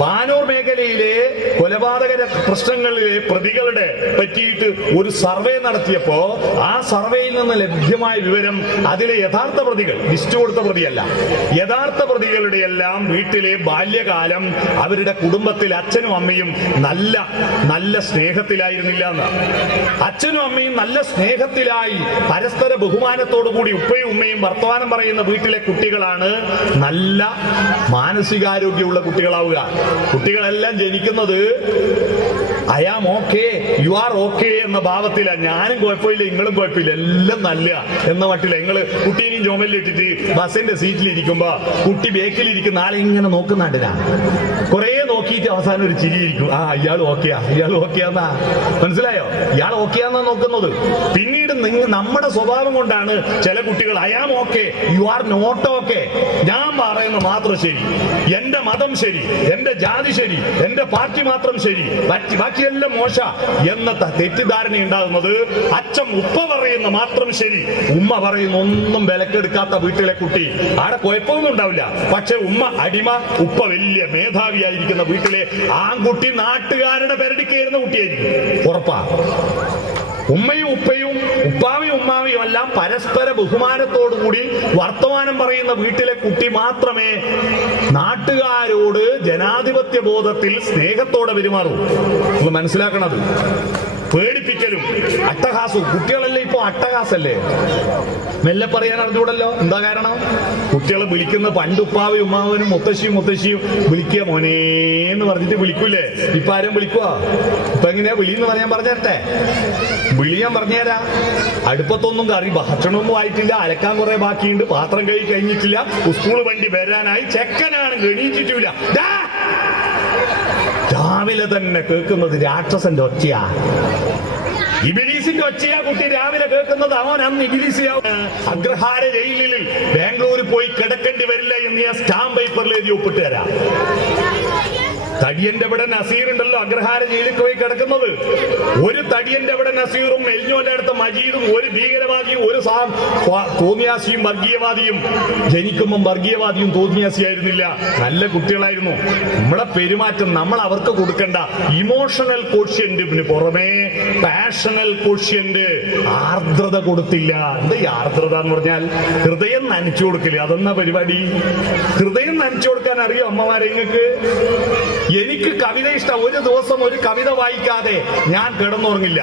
പാനൂർ മേഖലയിലെ കൊലപാതക പ്രശ്നങ്ങളിലെ പ്രതികളുടെ പറ്റിയിട്ട് ഒരു സർവേ നടത്തിയപ്പോ ആ സർവേയിൽ നിന്ന് ലഭ്യമായ വിവരം, അതിലെ യഥാർത്ഥ പ്രതികൾ, ലിസ്റ്റ് കൊടുത്ത പ്രതിയല്ല, യഥാർത്ഥ പ്രതികളുടെ എല്ലാം വീട്ടിലെ ബാല്യകാലം അവരുടെ കുടുംബത്തിൽ അച്ഛനും അമ്മയും നല്ല സ്നേഹത്തിലായിരുന്നില്ല എന്ന്. അച്ഛനും അമ്മയും നല്ല സ്നേഹത്തിലായി പരസ്പര ബഹുമാനത്തോടു കൂടി ഉപ്പയും ഉമ്മയും വർത്തമാനം പറയുന്ന വീട്ടിലെ കുട്ടികളാണ് നല്ല മാനസികാരോഗ്യമുള്ള കുട്ടികളാവുക. കുട്ടികളെല്ലാം ജനിക്കുന്നത് I am okay, you are okay എന്ന ഭാവത്തില. ഞാനും കുഴപ്പമില്ല, നിങ്ങളും കുഴപ്പമില്ല, എല്ലാം നല്ല എന്ന മട്ടില്ല. നിങ്ങള് കുട്ടീനെയും ചുമലിലിട്ടിട്ട് ബസ്സിന്റെ സീറ്റിലിരിക്കുമ്പോ കുട്ടി ബേക്കിലിരിക്കുന്ന ആളെ ഇങ്ങനെ നോക്കുന്നുണ്ടില്ല. കുറെ നോക്കിയിട്ട് അവസാനം ഒരു ചിരിയിരിക്കും. ആ, ഇയാൾ ഓക്കെയാ, ഇയാൾ ഓക്കെയാന്നാ. മനസ്സിലായോ? ഇയാൾ ഓക്കെയാന്നാ നോക്കുന്നത്. പിന്നീട് നമ്മുടെ സ്വഭാവം കൊണ്ടാണ് ചില കുട്ടികൾ I am okay, you are not okay. ഞാൻ പറയുന്ന മാത്രം ശരി, എന്റെ മതം ശരി, എന്റെ ജാതി ശരി, എന്റെ പാർട്ടി മാത്രം ശരി, ബാക്കിയെല്ലാം മോശ എന്ന തെറ്റിദ്ധാരണ ഉണ്ടാകുന്നത് അച്ഛൻ ഉപ്പ പറയുന്ന മാത്രം ശരി, ഉമ്മ പറയുന്ന ഒന്നും വിലക്കെടുക്കാത്ത വീട്ടിലെ കുട്ടി. ആടെ കുഴപ്പമൊന്നും ഉണ്ടാവില്ല. പക്ഷെ ഉമ്മ അടിമ, ഉപ്പ വലിയ മേധാവിയായിരിക്കുന്ന വീട്ടിലെ ആൺകുട്ടി നാട്ടുകാരുടെ പെരടി കയറുന്ന കുട്ടിയായിരിക്കും. ഉറപ്പാ. ഉമ്മയും ഉപ്പയും ഉപ്പാവയും ഉമ്മാവയും എല്ലാം പരസ്പര ബഹുമാനത്തോടുകൂടി വർത്തമാനം പറയുന്ന വീട്ടിലെ കുട്ടി മാത്രമേ നാട്ടുകാരോട് ജനാധിപത്യ ബോധത്തിൽ സ്നേഹത്തോടെ പെരുമാറൂ. നിങ്ങൾ മനസ്സിലാക്കണത്. പേടിപ്പിക്കലും അട്ടഹാസവും. കുട്ടികളല്ലേ ഇപ്പൊ അട്ടഹാസല്ലേ? മെല്ലെ പറയാൻ അറിഞ്ഞൂടല്ലോ. എന്താ കാരണം? കുട്ടികളെ വിളിക്കുന്ന പണ്ട് ഉപ്പാവും ഉമ്മാവനും മുത്തശ്ശിയും വിളിക്കുക മോനേന്ന് പറഞ്ഞിട്ട് വിളിക്കൂലേ? ഇപ്പൊ ആരും വിളിക്കുവാ? ഇപ്പൊ എങ്ങനെയാ വിളിയെന്ന് പറയാൻ പറഞ്ഞേരട്ടെ. വിളി ഞാൻ പറഞ്ഞുതരാ. അടുപ്പത്തൊന്നും കറി ഭക്ഷണമൊന്നും ആയിട്ടില്ല, അലക്കാൻ കുറെ ബാക്കിയുണ്ട്, പാത്രം കഴുകി കഴിഞ്ഞിട്ടില്ല, സ്കൂൾ വണ്ടി വരാനായി, ചെക്കനാണ് ഗണീച്ചിട്ടില്ല. രാവിലെ തന്നെ കേൾക്കുന്നത് രാക്ഷസന്റെ ഒച്ചയാ, ഇബിലീസിന്റെ ഒച്ചയാ. കുട്ടി രാവിലെ കേൾക്കുന്നത് അവൻ അന്ന് ഇബിലീസിയാവും. അഗ്രഹാര ജയിലിൽ ബാംഗ്ലൂരിൽ പോയി കിടക്കേണ്ടി വരില്ല എന്ന് ഞാൻ സ്റ്റാമ്പ് പേപ്പറിൽ എഴുതി ഒപ്പിട്ട് തരാം. തടിയന്റെ അവിടെ നസീർ ഉണ്ടല്ലോ, അഗ്രഹാര ജയിലിൽ പോയി കിടക്കുന്നത്. ഒരു തടിയന്റെ അവിടെ നസീറും എൽഞ്ഞോന്റെ അടുത്ത മജീദും ഒരു ഭീകരവാദിയും ഒരു തോന്നിയാസിയും വർഗീയവാദിയും. ജനിക്കുമ്പം വർഗീയവാദിയും തോന്നിയാസിയായിരുന്നില്ല, നല്ല കുട്ടികളായിരുന്നു. നമ്മളെ പെരുമാറ്റം നമ്മൾ അവർക്ക് കൊടുക്കേണ്ട ഇമോഷണൽ കോഷ്യന്റിന് പുറമെ പാഷണൽ കോഷ്യന്റ്, ആർദ്രത കൊടുത്തില്ല. എന്താ ഈ ആർദ്രത എന്ന് പറഞ്ഞാൽ? ഹൃദയം നനച്ചു കൊടുക്കില്ല. അതെന്നാ പരിപാടി? ഹൃദയം നനച്ചു കൊടുക്കാൻ അറിയോ അമ്മമാരെ നിങ്ങൾക്ക്? എനിക്ക് കവിത ഇഷ്ടം. ഒരു ദിവസം ഒരു കവിത വായിക്കാതെ ഞാൻ കിടന്നുറങ്ങില്ല.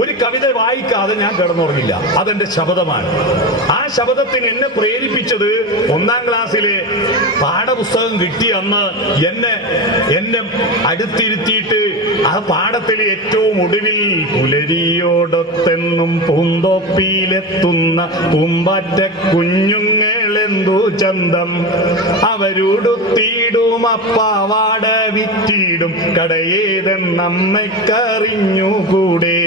ഒരു കവിത വായിക്കാതെ ഞാൻ കിടന്നുറങ്ങില്ല. അതെന്റെ ശപഥമാണ്. ആ ശപഥത്തിന് എന്നെ പ്രേരിപ്പിച്ചത് 1ാം ക്ലാസ്സിലെ പാഠപുസ്തകം കിട്ടിയ അന്ന് എന്നെ അടുത്തിരുത്തിയിട്ട് ആ പാഠത്തിൽ ഏറ്റവും ഒടുവിൽ പുലരിയോടൊത്തെന്നും പൂന്തോപ്പിയിലെത്തുന്ന പൂമ്പാറ്റ കുഞ്ഞുങ്ങളെന്തു ചന്തം, അവരുടുത്തിടും അപ്പാവാട വിറ്റിടും കടയേതെന്നമ്മയ്ക്കറിഞ്ഞുകൂടെ,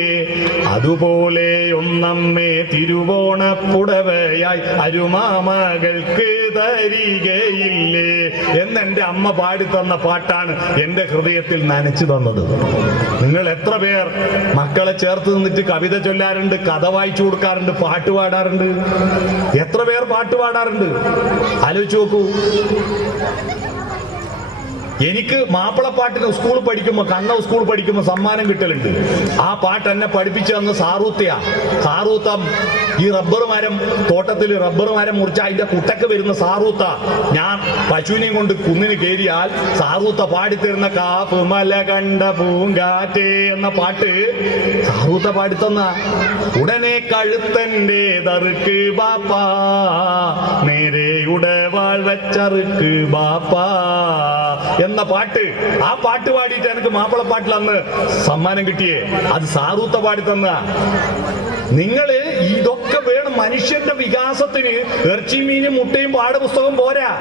അതുപോലെ ഒന്നമ്മേ തിരുവോണപ്പുടവയായി അരുമാമകൾക്ക് തരികയില്ലേ എന്നെന്റെ അമ്മ പാടിത്തന്ന പാട്ടാണ് എന്റെ ഹൃദയത്തിൽ നനച്ചു തന്നത്. നിങ്ങൾ എത്ര പേർ മക്കളെ ചേർത്ത് നിന്നിട്ട് കവിത ചൊല്ലാറുണ്ട്, കഥ വായിച്ചു കൊടുക്കാറുണ്ട്, പാട്ട് പാടാറുണ്ട്? എത്ര പേർ പാട്ട് പാടാറുണ്ട്? ആലോചിച്ച് നോക്കൂ. എനിക്ക് മാപ്പിളപ്പാട്ടിന് സ്കൂൾ പഠിക്കുമ്പോ, കണ്ണ സ്കൂൾ പഠിക്കുമ്പോ സമ്മാനം കിട്ടലുണ്ട്. ആ പാട്ട് എന്നെ പഠിപ്പിച്ചു തന്ന സാറൂത്തയാ. സാറൂത്ത ഈ റബ്ബർ മരം, തോട്ടത്തിൽ റബ്ബർ മരം മുറിച്ച അതിന്റെ കുട്ടക്ക് വരുന്ന സാറൂത്ത. ഞാൻ പശുവിനെയും കൊണ്ട് കുന്നിന് കയറിയാൽ സാറൂത്ത പാടിത്തരുന്ന കാപ്പ് മല കണ്ട പൂങ്കാറ്റേ എന്ന പാട്ട് സാറൂത്ത പാടിത്തന്ന. ഉടനെ കഴുത്തന്റെ തറുക്ക് ബാപ്പാ, നേരെ ഉടവാൾ വെച്ചറുക്ക് ബാപ്പാ എന്ന പാട്ട്. ആ പാട്ട് പാടിയിട്ട് എനിക്ക് മാപ്പിളപ്പാട്ടിൽ അന്ന് സമ്മാനം കിട്ടിയേ. അത് സാറൂത്ത പാടി തന്ന. നിങ്ങള് ഇതൊക്കെ വേണം മനുഷ്യന്റെ വികാസത്തിന്. ഇറച്ചി മീനും മുട്ടയും പാഠപുസ്തകം പോരാ.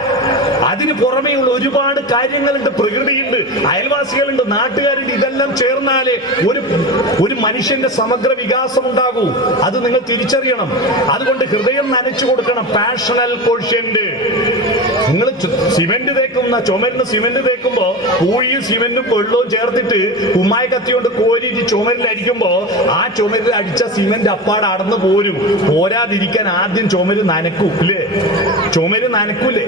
അതിന് പുറമേയുള്ള ഒരുപാട് കാര്യങ്ങളുണ്ട്. പ്രകൃതിയുണ്ട്, അയൽവാസികളുണ്ട്, നാട്ടുകാരുണ്ട്. ഇതെല്ലാം ചേർന്നാലേ ഒരു മനുഷ്യന്റെ സമഗ്ര വികാസം ഉണ്ടാകൂ. അത് നിങ്ങൾ തിരിച്ചറിയണം. അതുകൊണ്ട് ഹൃദയം നനച്ചു കൊടുക്കണം. പാഷണൽ കോഷ്യന്റ്. നിങ്ങൾ സിമെന്റ് തേക്കുന്ന ചുമരിന് സിമെന്റ് തേക്കുമ്പോ പൂഴിയും സിമെന്റും വെള്ളവും ചേർത്തിട്ട് കുമ്മായ കത്തി കൊണ്ട് കോരിയിട്ട് ചുമരിൽ അടിക്കുമ്പോ ആ ചുമരിൽ അടിച്ച സിമെന്റ് അപ്പാട് അടന്നു പോരും. പോരാതിരിക്കാൻ ആദ്യം ചുമര് നനക്കും ഇല്ലേ? ചുമര് നനക്കൂലേ?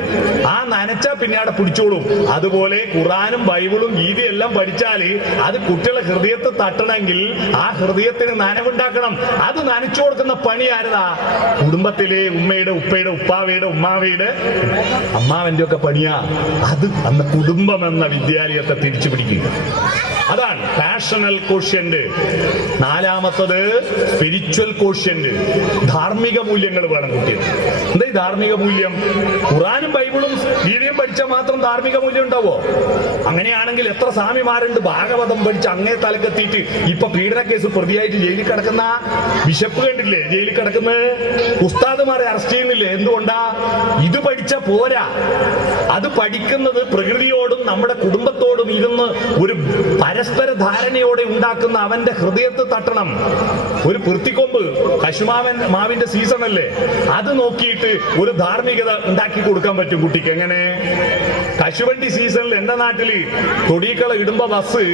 ആ നനച്ചാ പിന്നെ അവിടെ പിടിച്ചോളും. അതുപോലെ ഖുറാനും ബൈബിളും ഗീതയും എല്ലാം പഠിച്ചാല് അത് കുട്ടികളെ ഹൃദയത്തെ തട്ടണമെങ്കിൽ ആ ഹൃദയത്തിന് നനവുണ്ടാക്കണം. അത് നനച്ചു കൊടുക്കുന്ന പണി ആരതാ? കുടുംബത്തിലെ ഉമ്മയുടെ, ഉപ്പയുടെ, ഉപ്പാവയുടെ, ഉമ്മാവയുടെ, അമ്മാവന്റെ ഒക്കെ പണിയാ. അത് അന്ന് കുടുംബം എന്ന വിദ്യാലയത്തെ തിരിച്ചു പിടിക്കുക. അതാണ് പാഷണൽ കോഷ്യന്റ്. നാലാമത്തത് സ്പിരിച്വൽ കോഷ്യന്റ്. ധാർമ്മിക മൂല്യങ്ങൾ വേണം കുട്ടികൾ. എന്താ ഈ ധാർമ്മിക മൂല്യം? ഖുറാനും ബൈബിളും ഗീതയും പഠിച്ചാൽ മാത്രം ധാർമ്മിക മൂല്യം ഉണ്ടാവോ? അങ്ങനെയാണെങ്കിൽ എത്ര സ്വാമിമാരുണ്ട് ഭാഗവതം പഠിച്ച് അങ്ങേ തലക്കെത്തിയിട്ട് ഇപ്പൊ പീഡന കേസ് പ്രതിയായിട്ട് ജയിലിൽ കിടക്കുന്ന ബിഷപ്പ് കണ്ടില്ലേ ജയിലിൽ കിടക്കുന്നത്? ഉസ്താദുമാരെ അറസ്റ്റ് ചെയ്യുന്നില്ലേ? എന്തുകൊണ്ടാ? ഇത് പഠിച്ച പോരാ. അത് പഠിക്കുന്നത് പ്രകൃതിയോടും നമ്മുടെ കുടുംബത്തോടും ഇരുന്ന് ഒരു പരസ്പര ധാരണയോടെ ഉണ്ടാക്കുന്ന അവന്റെ ഹൃദയത്ത് തട്ടണം. ഒരു പൃത്തിക്കൊമ്പ് മാവിന്റെ സീസൺ അല്ലേ, അത് നോക്കിയിട്ട് ഒരു ധാർമ്മികത ഉണ്ടാക്കി കൊടുക്കാൻ പറ്റും കുട്ടിക്ക്. എങ്ങനെ? കശുവണ്ടി സീസണിൽ എന്റെ നാട്ടില് തൊടിക്കള ഇടുമ്പോ ബസ്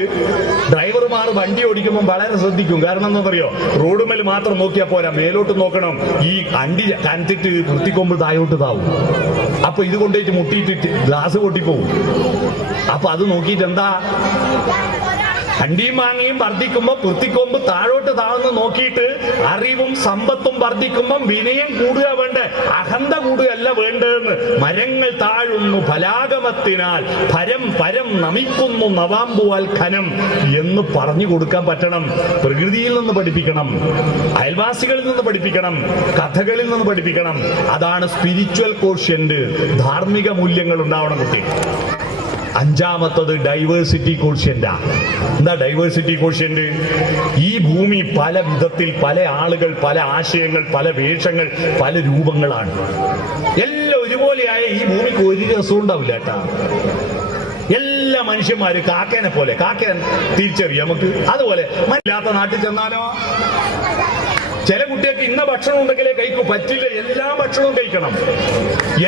ഡ്രൈവർമാർ വണ്ടി ഓടിക്കുമ്പോൾ വളരെ ശ്രദ്ധിക്കും. കാരണം എന്താ പറയുക, റോഡുമേൽ മാത്രം നോക്കിയാൽ പോരാ, മേലോട്ട് നോക്കണം. ഈ അണ്ടി കനത്തിട്ട് വൃത്തിക്കൊമ്പ് താഴോട്ട് താവും. അപ്പൊ ഇത് കൊണ്ടുപോയിട്ട് മുട്ടിയിട്ട് ഗ്ലാസ് പൊട്ടിപ്പോവും. അപ്പൊ അത് നോക്കിയിട്ട് എന്താ, അണ്ടിയും മാങ്ങയും വർദ്ധിക്കുമ്പോ വൃത്തിക്കൊമ്പ് താഴോട്ട് താഴ്ന്ന് നോക്കിയിട്ട് അറിവും സമ്പത്തും വർദ്ധിക്കുമ്പം വിനയം കൂടുക വേണ്ട, അഹന്ത കൂടുകയല്ല വേണ്ടതെന്ന്. മരങ്ങൾ താഴുന്നു ഫലാഗമത്തിനാൽ പരം പരം നമിക്കുന്നു നവാമ്പുവാൽ ഖനം എന്ന് പറഞ്ഞു കൊടുക്കാൻ പറ്റണം. പ്രകൃതിയിൽ നിന്ന് പഠിപ്പിക്കണം, അയൽവാസികളിൽ നിന്ന് പഠിപ്പിക്കണം, കഥകളിൽ നിന്ന് പഠിപ്പിക്കണം. അതാണ് സ്പിരിച്വൽ കോഷ്യന്റ്. ധാർമ്മിക മൂല്യങ്ങൾ ഉണ്ടാവണം കുട്ടി. അഞ്ചാമത്തത് ഡൈവേഴ്സിറ്റി കോഷ്യന്റാ. എന്താ ഡൈവേഴ്സിറ്റി കോഷ്യന്റ്? ഈ ഭൂമി പല വിധത്തിൽ, പല ആളുകൾ, പല ആശയങ്ങൾ, പല വേഷങ്ങൾ, പല രൂപങ്ങളാണ്. എല്ലാം ഒരുപോലെയായ ഈ ഭൂമിക്ക് ഒരു രസവും ഉണ്ടാവില്ല കേട്ടാ. എല്ലാ മനുഷ്യന്മാര് കാക്കേനെ പോലെ, കാക്കേൻ തിരിച്ചറിയാം നമുക്ക്. അതുപോലെ മറ്റാത്ത നാട്ടിൽ ചെന്നാലോ ചില കുട്ടികൾക്ക് ഇന്ന ഭക്ഷണം ഉണ്ടെങ്കിലേ കഴിക്കൂ, പറ്റില്ല. എല്ലാ ഭക്ഷണവും കഴിക്കണം,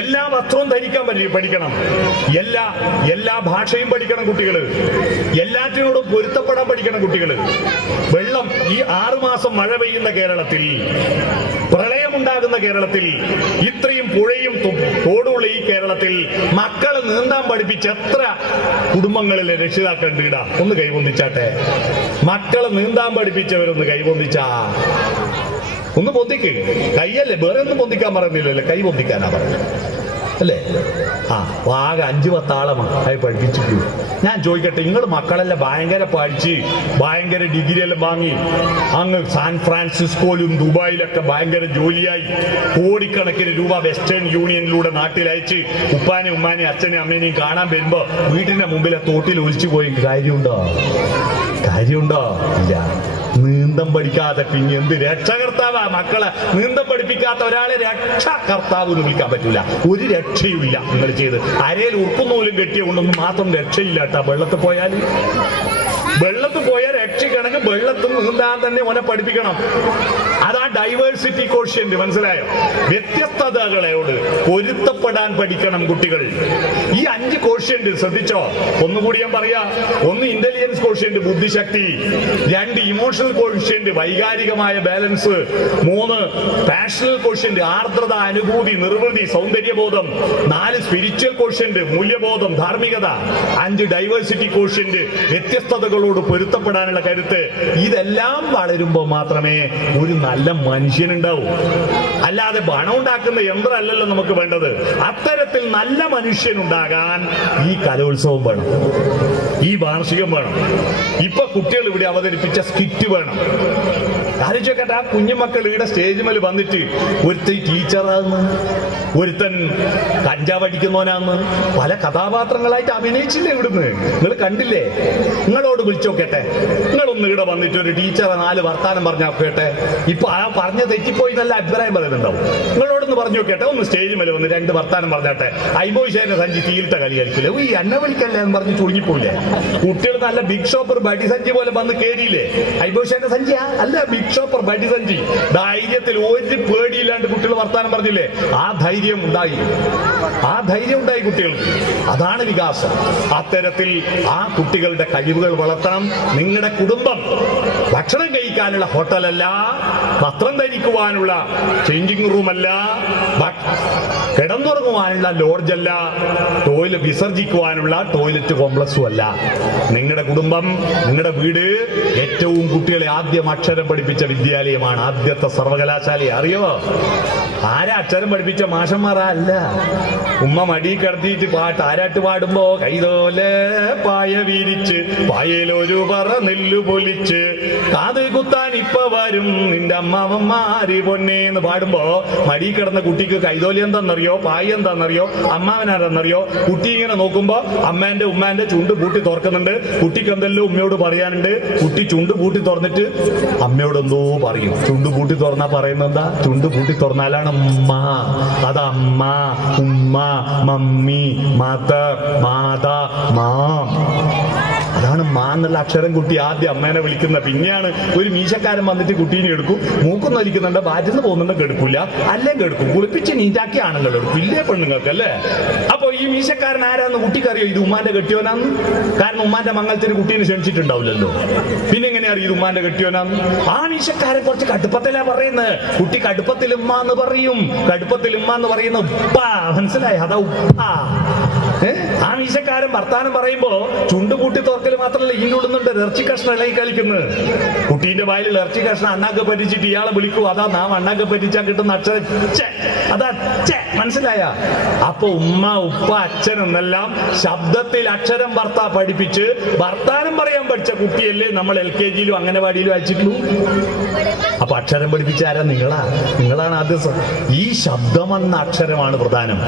എല്ലാ വസ്ത്രവും ധരിക്കാൻ പഠിക്കണം, എല്ലാ ഭാഷയും പഠിക്കണം കുട്ടികള്, എല്ലാറ്റിനോടും പൊരുത്തപ്പെടാൻ പഠിക്കണം കുട്ടികള്. വെള്ളം ഈ 6 മാസം മഴ പെയ്യുന്ന കേരളത്തിൽ, പ്രളയമുണ്ടാകുന്ന കേരളത്തിൽ, ഇത്രയും പുഴയും തോടുള്ള ഈ കേരളത്തിൽ മക്കളെ നീന്താൻ പഠിപ്പിച്ച എത്ര കുടുംബങ്ങളിലെ രക്ഷിതാക്കളുണ്ട്? ഇടാ ഒന്ന് കൈപൊന്തിച്ചാട്ടെ. മക്കളെ നീന്താൻ പഠിപ്പിച്ചവരൊന്ന് കൈപൊന്തിച്ചാ. ഒന്ന് പൊന്തിക്ക് കൈയല്ലേ, വേറെ ഒന്നും പൊന്തിക്കാൻ പറയുന്നില്ലല്ലേ, കൈ പൊന്തിക്കാനാ പറഞ്ഞത് അല്ലേ? ആകെ 5-10 ആളെ പഠിപ്പിച്ചിട്ടു. ഞാൻ ചോദിക്കട്ടെ, നിങ്ങൾ മക്കളെല്ലാം ഭയങ്കര പഠിച്ച് ഭയങ്കര ഡിഗ്രി എല്ലാം വാങ്ങി അങ്ങ് സാൻ ഫ്രാൻസിസ്കോയിലും ദുബായിലൊക്കെ ഭയങ്കര ജോലിയായി കോടിക്കണക്കിന് രൂപ വെസ്റ്റേൺ യൂണിയനിലൂടെ നാട്ടിലയച്ച് ഉപ്പാനെയും ഉമ്മാനെയും അച്ഛനെയും അമ്മേനെയും കാണാൻ വരുമ്പോ വീട്ടിന്റെ മുമ്പിലെ തോട്ടിൽ ഒലിച്ചു പോയി കാര്യമുണ്ടോ? ഇല്ല. നീന്തം പഠിക്കാതെ പിന്നെ എന്ത് രക്ഷകർത്താവാ? മക്കളെ നീന്തം പഠിപ്പിക്കാത്ത ഒരാളെ രക്ഷാകർത്താവ് എന്ന് വിളിക്കാൻ പറ്റൂല. ഒരു രക്ഷയുമില്ല. നിങ്ങൾ ചെയ്ത് അരയിൽ ഉറുക്കുന്നൂലും കെട്ടിയ കൊണ്ടൊന്നും മാത്രം രക്ഷയില്ല കേട്ടാ. വെള്ളത്തിൽ പോയാൽ രക്ഷിക്കണമെങ്കിൽ വെള്ളത്തിൽ നീന്താൻ തന്നെ ഓനെ പഠിപ്പിക്കണം. അതാ ഡൈവേഴ്സിറ്റി കോഷ്യന്റ്. മനസ്സിലായോ? വ്യത്യസ്തതകളോട് പൊരുത്തപ്പെടാൻ പഠിക്കണം കുട്ടികൾ. ഈ 5 കോഷ്യന്റ് ശ്രദ്ധിച്ചോ. ഒന്നുകൂടി ഞാൻ പറയാ. 1 ഇന്റലിജൻസ് കോഷ്യന്റ്, ബുദ്ധിശക്തി. 2 ഇമോഷണൽ കോഷ്യന്റ്, വൈകാരികമായ ബാലൻസ്. 3 പാഷണൽ കോഷ്യന്റ്, ആർദ്രത, അനുഭൂതി, നിർവൃതി, സൗന്ദര്യബോധം. 4 സ്പിരിച്വൽ കോഷ്യന്റ്, മൂല്യബോധം, ധാർമ്മികത. 5 ഡൈവേഴ്സിറ്റി കോഷ്യന്റ്, വ്യത്യസ്തതകളോട് പൊരുത്തപ്പെടാനുള്ള കരുത്ത്. ഇതെല്ലാം വളരുമ്പോൾ മാത്രമേ ഒരു നല്ല മനുഷ്യനുണ്ടാവൂ. അല്ലാതെ പണം ഉണ്ടാക്കുന്ന യന്ത്രമല്ലല്ലോ നമുക്ക് വേണ്ടത്. അത്തരത്തിൽ നല്ല മനുഷ്യനുണ്ടാകാൻ ഈ കലോത്സവം വേണം, ഈ വാർഷികം വേണം. ഇപ്പൊ കുട്ടികൾ ഇവിടെ അവതരിപ്പിച്ച സ്കിറ്റ് വേണം. ആലോചിക്കട്ടെ, ആ കുഞ്ഞുമക്കൾ ഇവിടെ സ്റ്റേജ് മേൽ വന്നിട്ട് ഒരുത്തൻ ടീച്ചറാന്ന്, ഒരുത്തൻ കഞ്ചാവ് അടിക്കുന്നവനാന്ന്, പല കഥാപാത്രങ്ങളായിട്ട് അഭിനയിച്ചില്ലേ ഇവിടുന്ന്? നിങ്ങൾ കണ്ടില്ലേ? നിങ്ങളോട് വിളിച്ചോക്കട്ടെ, നിങ്ങളൊന്ന് ഇവിടെ വന്നിട്ട് ഒരു ടീച്ചറെ 4 വർത്താനം പറഞ്ഞാൽ കേട്ടെ. ഇപ്പൊ ആ പറഞ്ഞ തെറ്റിപ്പോയി നല്ല അഭിപ്രായം പറയുന്നുണ്ടാവും. നിങ്ങളോടൊന്ന് പറഞ്ഞു നോക്കട്ടെ, ഒന്ന് സ്റ്റേജ് മേലെ വന്ന് 2 വർത്താനം പറഞ്ഞാട്ടെ. അയ്മോശേന്റെ സഞ്ചി തീയിലിട്ട കളിയായിരിക്കില്ലേ? ഈ എന്നെ വിളിക്കല്ലേ എന്ന് പറഞ്ഞ് ചുരുങ്ങിപ്പോയില്ലേ? കുട്ടികൾ നല്ല ബിഗ് ഷോപ്പർ ബഡി സഞ്ചി പോലെ വന്ന് കയറിയില്ലേ? അയ്മോശേന്റെ സഞ്ചിയാ അല്ല, ബിഗ് ഷോപ്പർ ബഡി സഞ്ചി. ധൈര്യത്തിൽ ഒരു പേടിയില്ലാണ്ട് കുട്ടികൾ വർത്താനം പറഞ്ഞില്ലേ? ആ ധൈര്യം ഉണ്ടായി കുട്ടികൾക്ക്. അതാണ് വികാസം. അത്തരത്തിൽ ആ കുട്ടികളുടെ കഴിവുകൾ വളർത്തണം. നിങ്ങളുടെ കുടുംബം ഭക്ഷണം കഴിക്കാനുള്ള ഹോട്ടലല്ല, വസ്ത്രം ധരിക്കുവാനുള്ള ചേഞ്ചിങ് റൂമല്ല, കിടന്നുറങ്ങുവാനുള്ള ലോഡ്ജല്ല, ടോയ്ലറ്റ് വിസർജിക്കുവാനുള്ള ടോയ്ലറ്റ് കോംപ്ലക്സും അല്ല. നിങ്ങളുടെ കുടുംബം, നിങ്ങളുടെ വീട് ഏറ്റവും കുട്ടികളെ ആദ്യം അക്ഷരം പഠിപ്പിച്ച വിദ്യാലയമാണ്, ആദ്യത്തെ സർവകലാശാല. അറിയോ ആരാ അക്ഷരം പഠിപ്പിച്ച? മാഷന്മാരാ അല്ല. ഉമ്മ മടി കിടത്തിയിട്ട് ആരാട്ട് പാടുമ്പോ കൈതോലെ പായ വീരിച്ച് പായയിലൊരു പറ നെല്ലു പൊലിച്ച് കാത് കുത്താൻ ഇപ്പ വരും നിന്റെ അമ്മാവന്മാര് പൊന്നേന്ന് പാടുമ്പോ മടി കിടന്ന കുട്ടിക്ക് കൈതോലി എന്താണെന്നറിയോ, പായ എന്താണെന്നറിയോ, അമ്മാവനാരെന്നറിയോ? കുട്ടി ഇങ്ങനെ നോക്കുമ്പോ അമ്മേന്റെ ഉമ്മാന്റെ ചുണ്ട് പൂട്ടി തുറക്കുന്നുണ്ട്. കുട്ടിക്ക് എന്തെല്ലോ ഉമ്മയോട് പറയാനുണ്ട്. കുട്ടി ചുണ്ട് പൂട്ടി തുറന്നിട്ട് അമ്മയോട് എന്തോ പറയും. ചുണ്ട് പൂട്ടി തുറന്നാ പറയുന്നത് എന്താ? ചുണ്ട് പൂട്ടി തുറന്നാലാണ് ഉമ്മ. അത് അമ്മ, ഉമ്മ, മമ്മി, മദർ, മാതാ, മാം. അതാണ് മാ എന്നുള്ള അക്ഷരം കുട്ടി ആദ്യം അമ്മേനെ വിളിക്കുന്ന. പിന്നെയാണ് ഒരു മീശക്കാരൻ വന്നിട്ട് കുട്ടീനെ എടുക്കും. മൂക്കൊന്നും വലിക്കുന്നുണ്ട്, ബാറ്റിന്ന് പോകുന്നുണ്ട് എടുക്കൂല, അല്ലേ എടുക്കും. കുളിപ്പിച്ച് നീറ്റാക്കി ആണല്ലോ എടുക്കും. ഇല്ലേ പെണ്ണുങ്ങൾക്ക് അല്ലേ? അപ്പൊ ഈ മീശക്കാരൻ ആരാന്ന് കുട്ടിക്കറിയോ? ഇത് ഉമ്മാന്റെ കെട്ടിയോനാന്ന്. കാരണം ഉമ്മാന്റെ മംഗളത്തിന് കുട്ടീനെ ക്ഷണിച്ചിട്ടുണ്ടാവില്ലല്ലോ. പിന്നെ എങ്ങനെ അറിയും ഉമ്മാന്റെ കെട്ടിയോനാന്ന്? ആ മീശക്കാരൻ കുറച്ച് കടുപ്പത്തിലാ പറയുന്നത്. കുട്ടി കടുപ്പത്തിൽ ഉമ്മ എന്ന് പറയും. കടുപ്പത്തിൽ ഉമ്മ എന്ന് പറയുന്ന ഉപ്പ. മനസ്സിലായി? അതാ ഉപ്പ. ആ മീശക്കാരൻ വർത്താനം പറയുമ്പോ ചുണ്ട് കൂട്ടി തുറക്കൽ മാത്രമല്ല, ഇതിനുള്ളുന്നുണ്ട് ഇറച്ചി കഷ്ണം ഇളകി കളിക്കുന്നത്. കുട്ടീന്റെ വായിൽ ഇറച്ചി കഷ്ണം അണ്ണാക്ക് പറ്റിച്ചിട്ട് ഇയാളെ വിളിക്കൂ. അതാ നാം അണ്ണാക്ക് പറ്റിച്ചാൽ കിട്ടുന്ന അക്ഷരം അതാ. മനസ്സിലായ? അപ്പൊ ഉമ്മ, ഉപ്പ, അച്ഛൻ എന്നെല്ലാം ശബ്ദത്തിൽ അക്ഷരം പഠിപ്പിച്ച് വർത്താനം പറയാൻ പഠിച്ച കുട്ടിയല്ലേ നമ്മൾ LKG-യിലും അംഗനവാടിയിലും അയച്ചിട്ടുള്ളൂ. അപ്പൊ അക്ഷരം പഠിപ്പിച്ച ആരാ? നിങ്ങളാണ് ആദ്യം. ഈ ശബ്ദം എന്ന അക്ഷരമാണ് പ്രധാനം.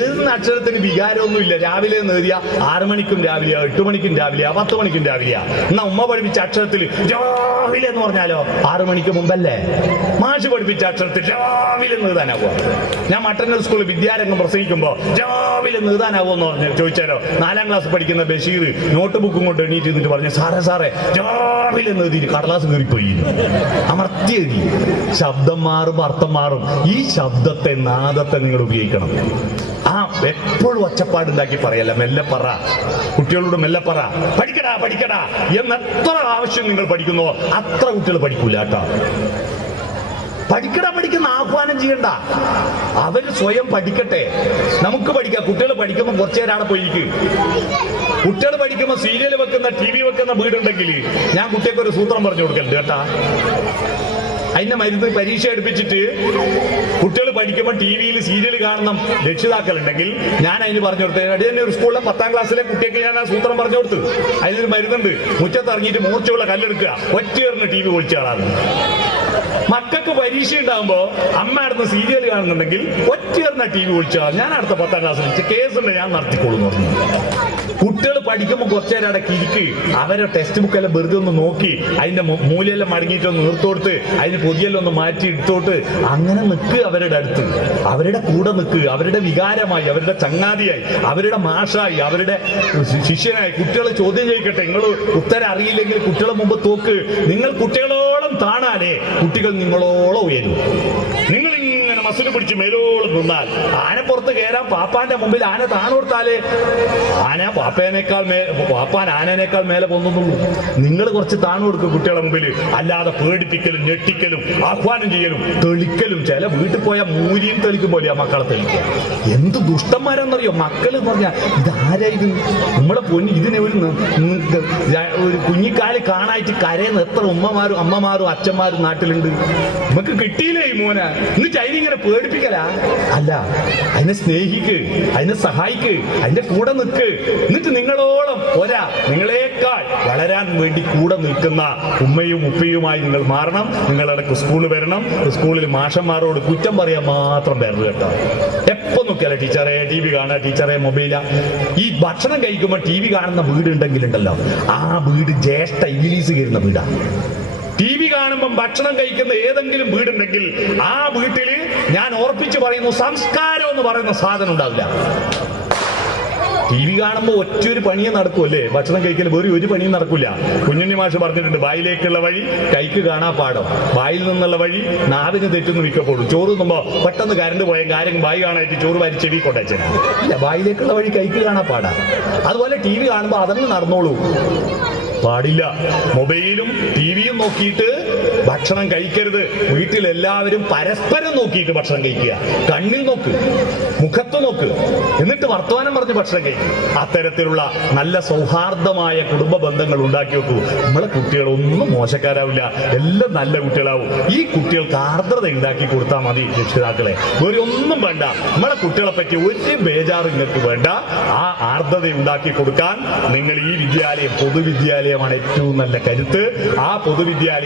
ഏതുന്ന അക്ഷരത്തിന് വികാരമൊന്നുമില്ല. രാവിലെ നേറിയ 6 മണിക്കും രാവിലെയാ, 8 മണിക്കും രാവിലെയാ, 10 മണിക്കും രാവിലെയാ. എന്നാ ഉമ്മ പഠിപ്പിച്ച അക്ഷരത്തിൽ രാവിലെ എന്ന് പറഞ്ഞാലോ 6 മണിക്ക് മുമ്പല്ലേ? മാഷ് പഠിപ്പിച്ച അക്ഷരത്തിൽ രാവിലെ നേതാനാവുക. ഞാൻ മട്ടന്നൂർ സ്കൂളിൽ വിദ്യാരംഗം പ്രസംഗിക്കുമ്പോ രാവിലെ നേതാനാവുമെന്ന് പറഞ്ഞു ചോദിച്ചാലോ 4ാം ക്ലാസ് പഠിക്കുന്ന ബഷീർ നോട്ട് ബുക്കും കൊണ്ട് എണീറ്റ് എന്നിട്ട് പറഞ്ഞു, സാറേ രാവിലെ നേതിയിട്ട് കടലാസ് കയറിപ്പോയി. അമർത്തി എഴുതി. ശബ്ദം മാറും, അർത്ഥം മാറും. ഈ ശബ്ദത്തെ, നാദത്തെ നിങ്ങൾ ഉപയോഗിക്കണം. ആ എപ്പോഴും ഒച്ചപ്പാടുണ്ടാക്കി പറയല്ല, മെല്ലെ പറ. കുട്ടികളോട് മെല്ലെ പറ. പഠിക്കടാ എന്ന് എത്ര ആവശ്യം നിങ്ങൾ പഠിക്കുന്നോ അത്ര കുട്ടികൾ പഠിക്കൂല കേട്ടോ. പഠിക്കുന്ന ആഹ്വാനം ചെയ്യണ്ട. അവര് സ്വയം പഠിക്കട്ടെ. നമുക്ക് പഠിക്കാം. കുട്ടികൾ പഠിക്കുമ്പോൾ കുറച്ചു നേരം അവിടെ പോയിരിക്കും. കുട്ടികൾ പഠിക്കുമ്പോൾ സീരിയൽ വെക്കുന്ന, TV വെക്കുന്ന വീടുണ്ടെങ്കിൽ ഞാൻ കുട്ടികൾക്ക് ഒരു സൂത്രം പറഞ്ഞു കൊടുക്കലുണ്ട് കേട്ടാ. അതിന്റെ മരുന്ന് പരീക്ഷ എടുപ്പിച്ചിട്ട് കുട്ടികൾ പഠിക്കുമ്പോൾ TV-യിൽ സീരിയൽ കാണുന്ന രക്ഷിതാക്കളുണ്ടെങ്കിൽ ഞാൻ അതിന് പറഞ്ഞു കൊടുത്തത്. അത് തന്നെ ഒരു സ്കൂളിലെ 10ാം ക്ലാസ്സിലെ കുട്ടിയൊക്കെ ഞാൻ ആ സൂത്രം പറഞ്ഞു കൊടുത്തു. അതിനൊരു മരുന്നുണ്ട്. മുറ്റത്ത് ഇറങ്ങിയിട്ട് മൂർച്ചയുള്ള കല്ലെടുക്കുക, ഒറ്റയേറിന് TV ഒളിച്ചു കാണാറ്. മക്കൾക്ക് പരീക്ഷ ഉണ്ടാകുമ്പോ അമ്മ അടുത്ത് സീരിയൽ കാണുന്നുണ്ടെങ്കിൽ ഒറ്റയേറിന TV ഒളിച്ചു കാണാം. ഞാൻ അടുത്ത 10ാം ക്ലാസ്സിൽ കേസുണ്ട്, ഞാൻ നടത്തിക്കൊള്ളുന്നു. കുട്ടികൾ പഠിക്കുമ്പോൾ കുറച്ചു നേരം അടക്കി ഇരിക്ക്. അവരെ ടെക്സ്റ്റ് ബുക്കെല്ലാം വെറുതെ ഒന്ന് നോക്കി അതിന്റെ മൂലയെല്ലാം മടങ്ങിയിട്ടൊന്ന് നിർത്തോടുത്ത് അതിന് പൊതിയെല്ലാം ഒന്ന് മാറ്റി എടുത്തോട്ട് അങ്ങനെ നിൽക്ക്. അവരുടെ അടുത്ത്, അവരുടെ കൂടെ നിൽക്ക്. അവരുടെ വികാരമായി, അവരുടെ ചങ്ങാതിയായി, അവരുടെ മാഷായി, അവരുടെ ശിഷ്യനായി. കുട്ടികൾ ചോദ്യം ചോദിക്കട്ടെ. നിങ്ങൾ ഉത്തരം അറിയില്ലെങ്കിൽ കുട്ടികളെ മുമ്പ് തോക്ക്. നിങ്ങൾ കുട്ടികളോളം താണാലേ കുട്ടികൾ നിങ്ങളോളം ഉയരും. നിങ്ങൾ ഇങ്ങനെ മസിന് പിടിച്ച് മേലോളം നിന്നാൽ ആന പുറത്ത് കയറാൻ പാപ്പാന്റെ മുമ്പിൽ ആന താണോർത്താലേ ആന പാപ്പാൻ ആനേനേക്കാൾ മേലെ പൊന്നുന്നുള്ളൂ. നിങ്ങൾ കുറച്ച് താണു കൊടുക്കും കുട്ടികളെ മുമ്പിൽ. അല്ലാതെ പേടിപ്പിക്കലും ഞെട്ടിക്കലും ആഹ്വാനം ചെയ്യലും തെളിക്കലും. ചില വീട്ടിൽ പോയാൽ മൂലിയും തെളിക്കും പോലെയാ മക്കളെ തെളിക്കുക. എന്ത് ദുഷ്ടന്മാരെന്നറിയോ മക്കള് പറഞ്ഞ ഇതാരാ ഇത്? നമ്മളെ പൊന്നി ഇതിനെ ഒരു കുഞ്ഞിക്കാല് കാണായിട്ട് കരയുന്ന എത്ര ഉമ്മമാരും അമ്മമാരും അച്ഛന്മാരും നാട്ടിലുണ്ട്. നമുക്ക് കിട്ടിയില്ലേ ഈ മോനെ? എന്നിട്ട് അതിനിങ്ങനെ പേടിപ്പിക്കലാ? അല്ല, അതിനെ സ്നേഹിക്ക്, അതിനെ സഹായിക്ക്, അതിന്റെ കൂടെ നിൽക്ക്. എന്നിട്ട് നിങ്ങളോളം നിങ്ങളെക്കാൾ വളരാൻ വേണ്ടി കൂടെ നിൽക്കുന്ന ഉമ്മയും ഉപ്പയുമായി നിങ്ങൾ മാറണം. നിങ്ങളിടക്ക് സ്കൂളിൽ വരണം. സ്കൂളിൽ മാഷന്മാരോട് കുറ്റം പറയാൻ മാത്രം വരരുത് കേട്ടോ. എപ്പോ നോക്കിയാലോ ടീച്ചറെ TV കാണുക, ടീച്ചറെ മൊബൈലാ. ഈ ഭക്ഷണം കഴിക്കുമ്പോൾ TV കാണുന്ന വീടുണ്ടെങ്കിലുണ്ടല്ലോ, ആ വീട് ജ്യേഷ്ഠ ഇംഗ്ലീഷ് കയറുന്ന വീടാ. TV കാണുമ്പം ഭക്ഷണം കഴിക്കുന്ന ഏതെങ്കിലും വീടുണ്ടെങ്കിൽ ആ വീട്ടില് ഞാൻ ഓർപ്പിച്ച് പറയുന്നു, സംസ്കാരം എന്ന് പറയുന്ന സാധനം ഉണ്ടാവില്ല. TV കാണുമ്പോൾ ഒറ്റൊരു പണിയെ നടക്കുമല്ലേ? ഭക്ഷണം കഴിക്കൽ വേറെ ഒരു പണിയും നടക്കില്ല. കുഞ്ഞുണ്ണി മാഷ് പറഞ്ഞിട്ടുണ്ട്, വായിലേക്കുള്ള വഴി കൈക്ക് കാണാ പാടം, വായിൽ നിന്നുള്ള വഴി നാവിന് തെറ്റുന്നു മിക്കപ്പോഴും. ചോറ് തിന്നുമ്പോ പെട്ടെന്ന് കരണ്ട് പോയ കാര്യം വായി കാണായിട്ട് ചോറ് വാരി ചെവി കൊണ്ടയച്ച ഇല്ല. വായിലേക്കുള്ള വഴി കൈക്ക് കാണാ പാടാ. അതുപോലെ TV കാണുമ്പോൾ അതങ്ങ് നടന്നോളൂ. പാടില്ല. മൊബൈലും ടിവിയും നോക്കിയിട്ട് ഭക്ഷണം കഴിക്കരുത്. വീട്ടിലെല്ലാവരും പരസ്പരം നോക്കിയിട്ട് ഭക്ഷണം കഴിക്കുക. കണ്ണിൽ നോക്ക്, മുഖത്ത് നോക്ക്, എന്നിട്ട് വർത്തമാനം പറഞ്ഞ് ഭക്ഷണം കഴിക്കും. അത്തരത്തിലുള്ള നല്ല സൗഹാർദ്ദമായ കുടുംബ ബന്ധങ്ങൾ ഉണ്ടാക്കി വെക്കൂ. നമ്മളെ കുട്ടികളൊന്നും മോശക്കാരാവില്ല, എല്ലാം നല്ല കുട്ടികളാവും. ഈ കുട്ടികൾക്ക് ആർദ്രത ഉണ്ടാക്കി കൊടുത്താൽ മതി രക്ഷിതാക്കളെ, വേറെ ഒന്നും വേണ്ട. നമ്മളെ കുട്ടികളെ പറ്റി ഒരു ബേജാറ് നിങ്ങൾക്ക് വേണ്ട. ആ ആർദ്രത ഉണ്ടാക്കി കൊടുക്കാൻ നിങ്ങൾ ഈ വിദ്യാലയം, പൊതുവിദ്യാലയമാണ് ഏറ്റവും നല്ല കരുത്ത്. ആ പൊതുവിദ്യാലയം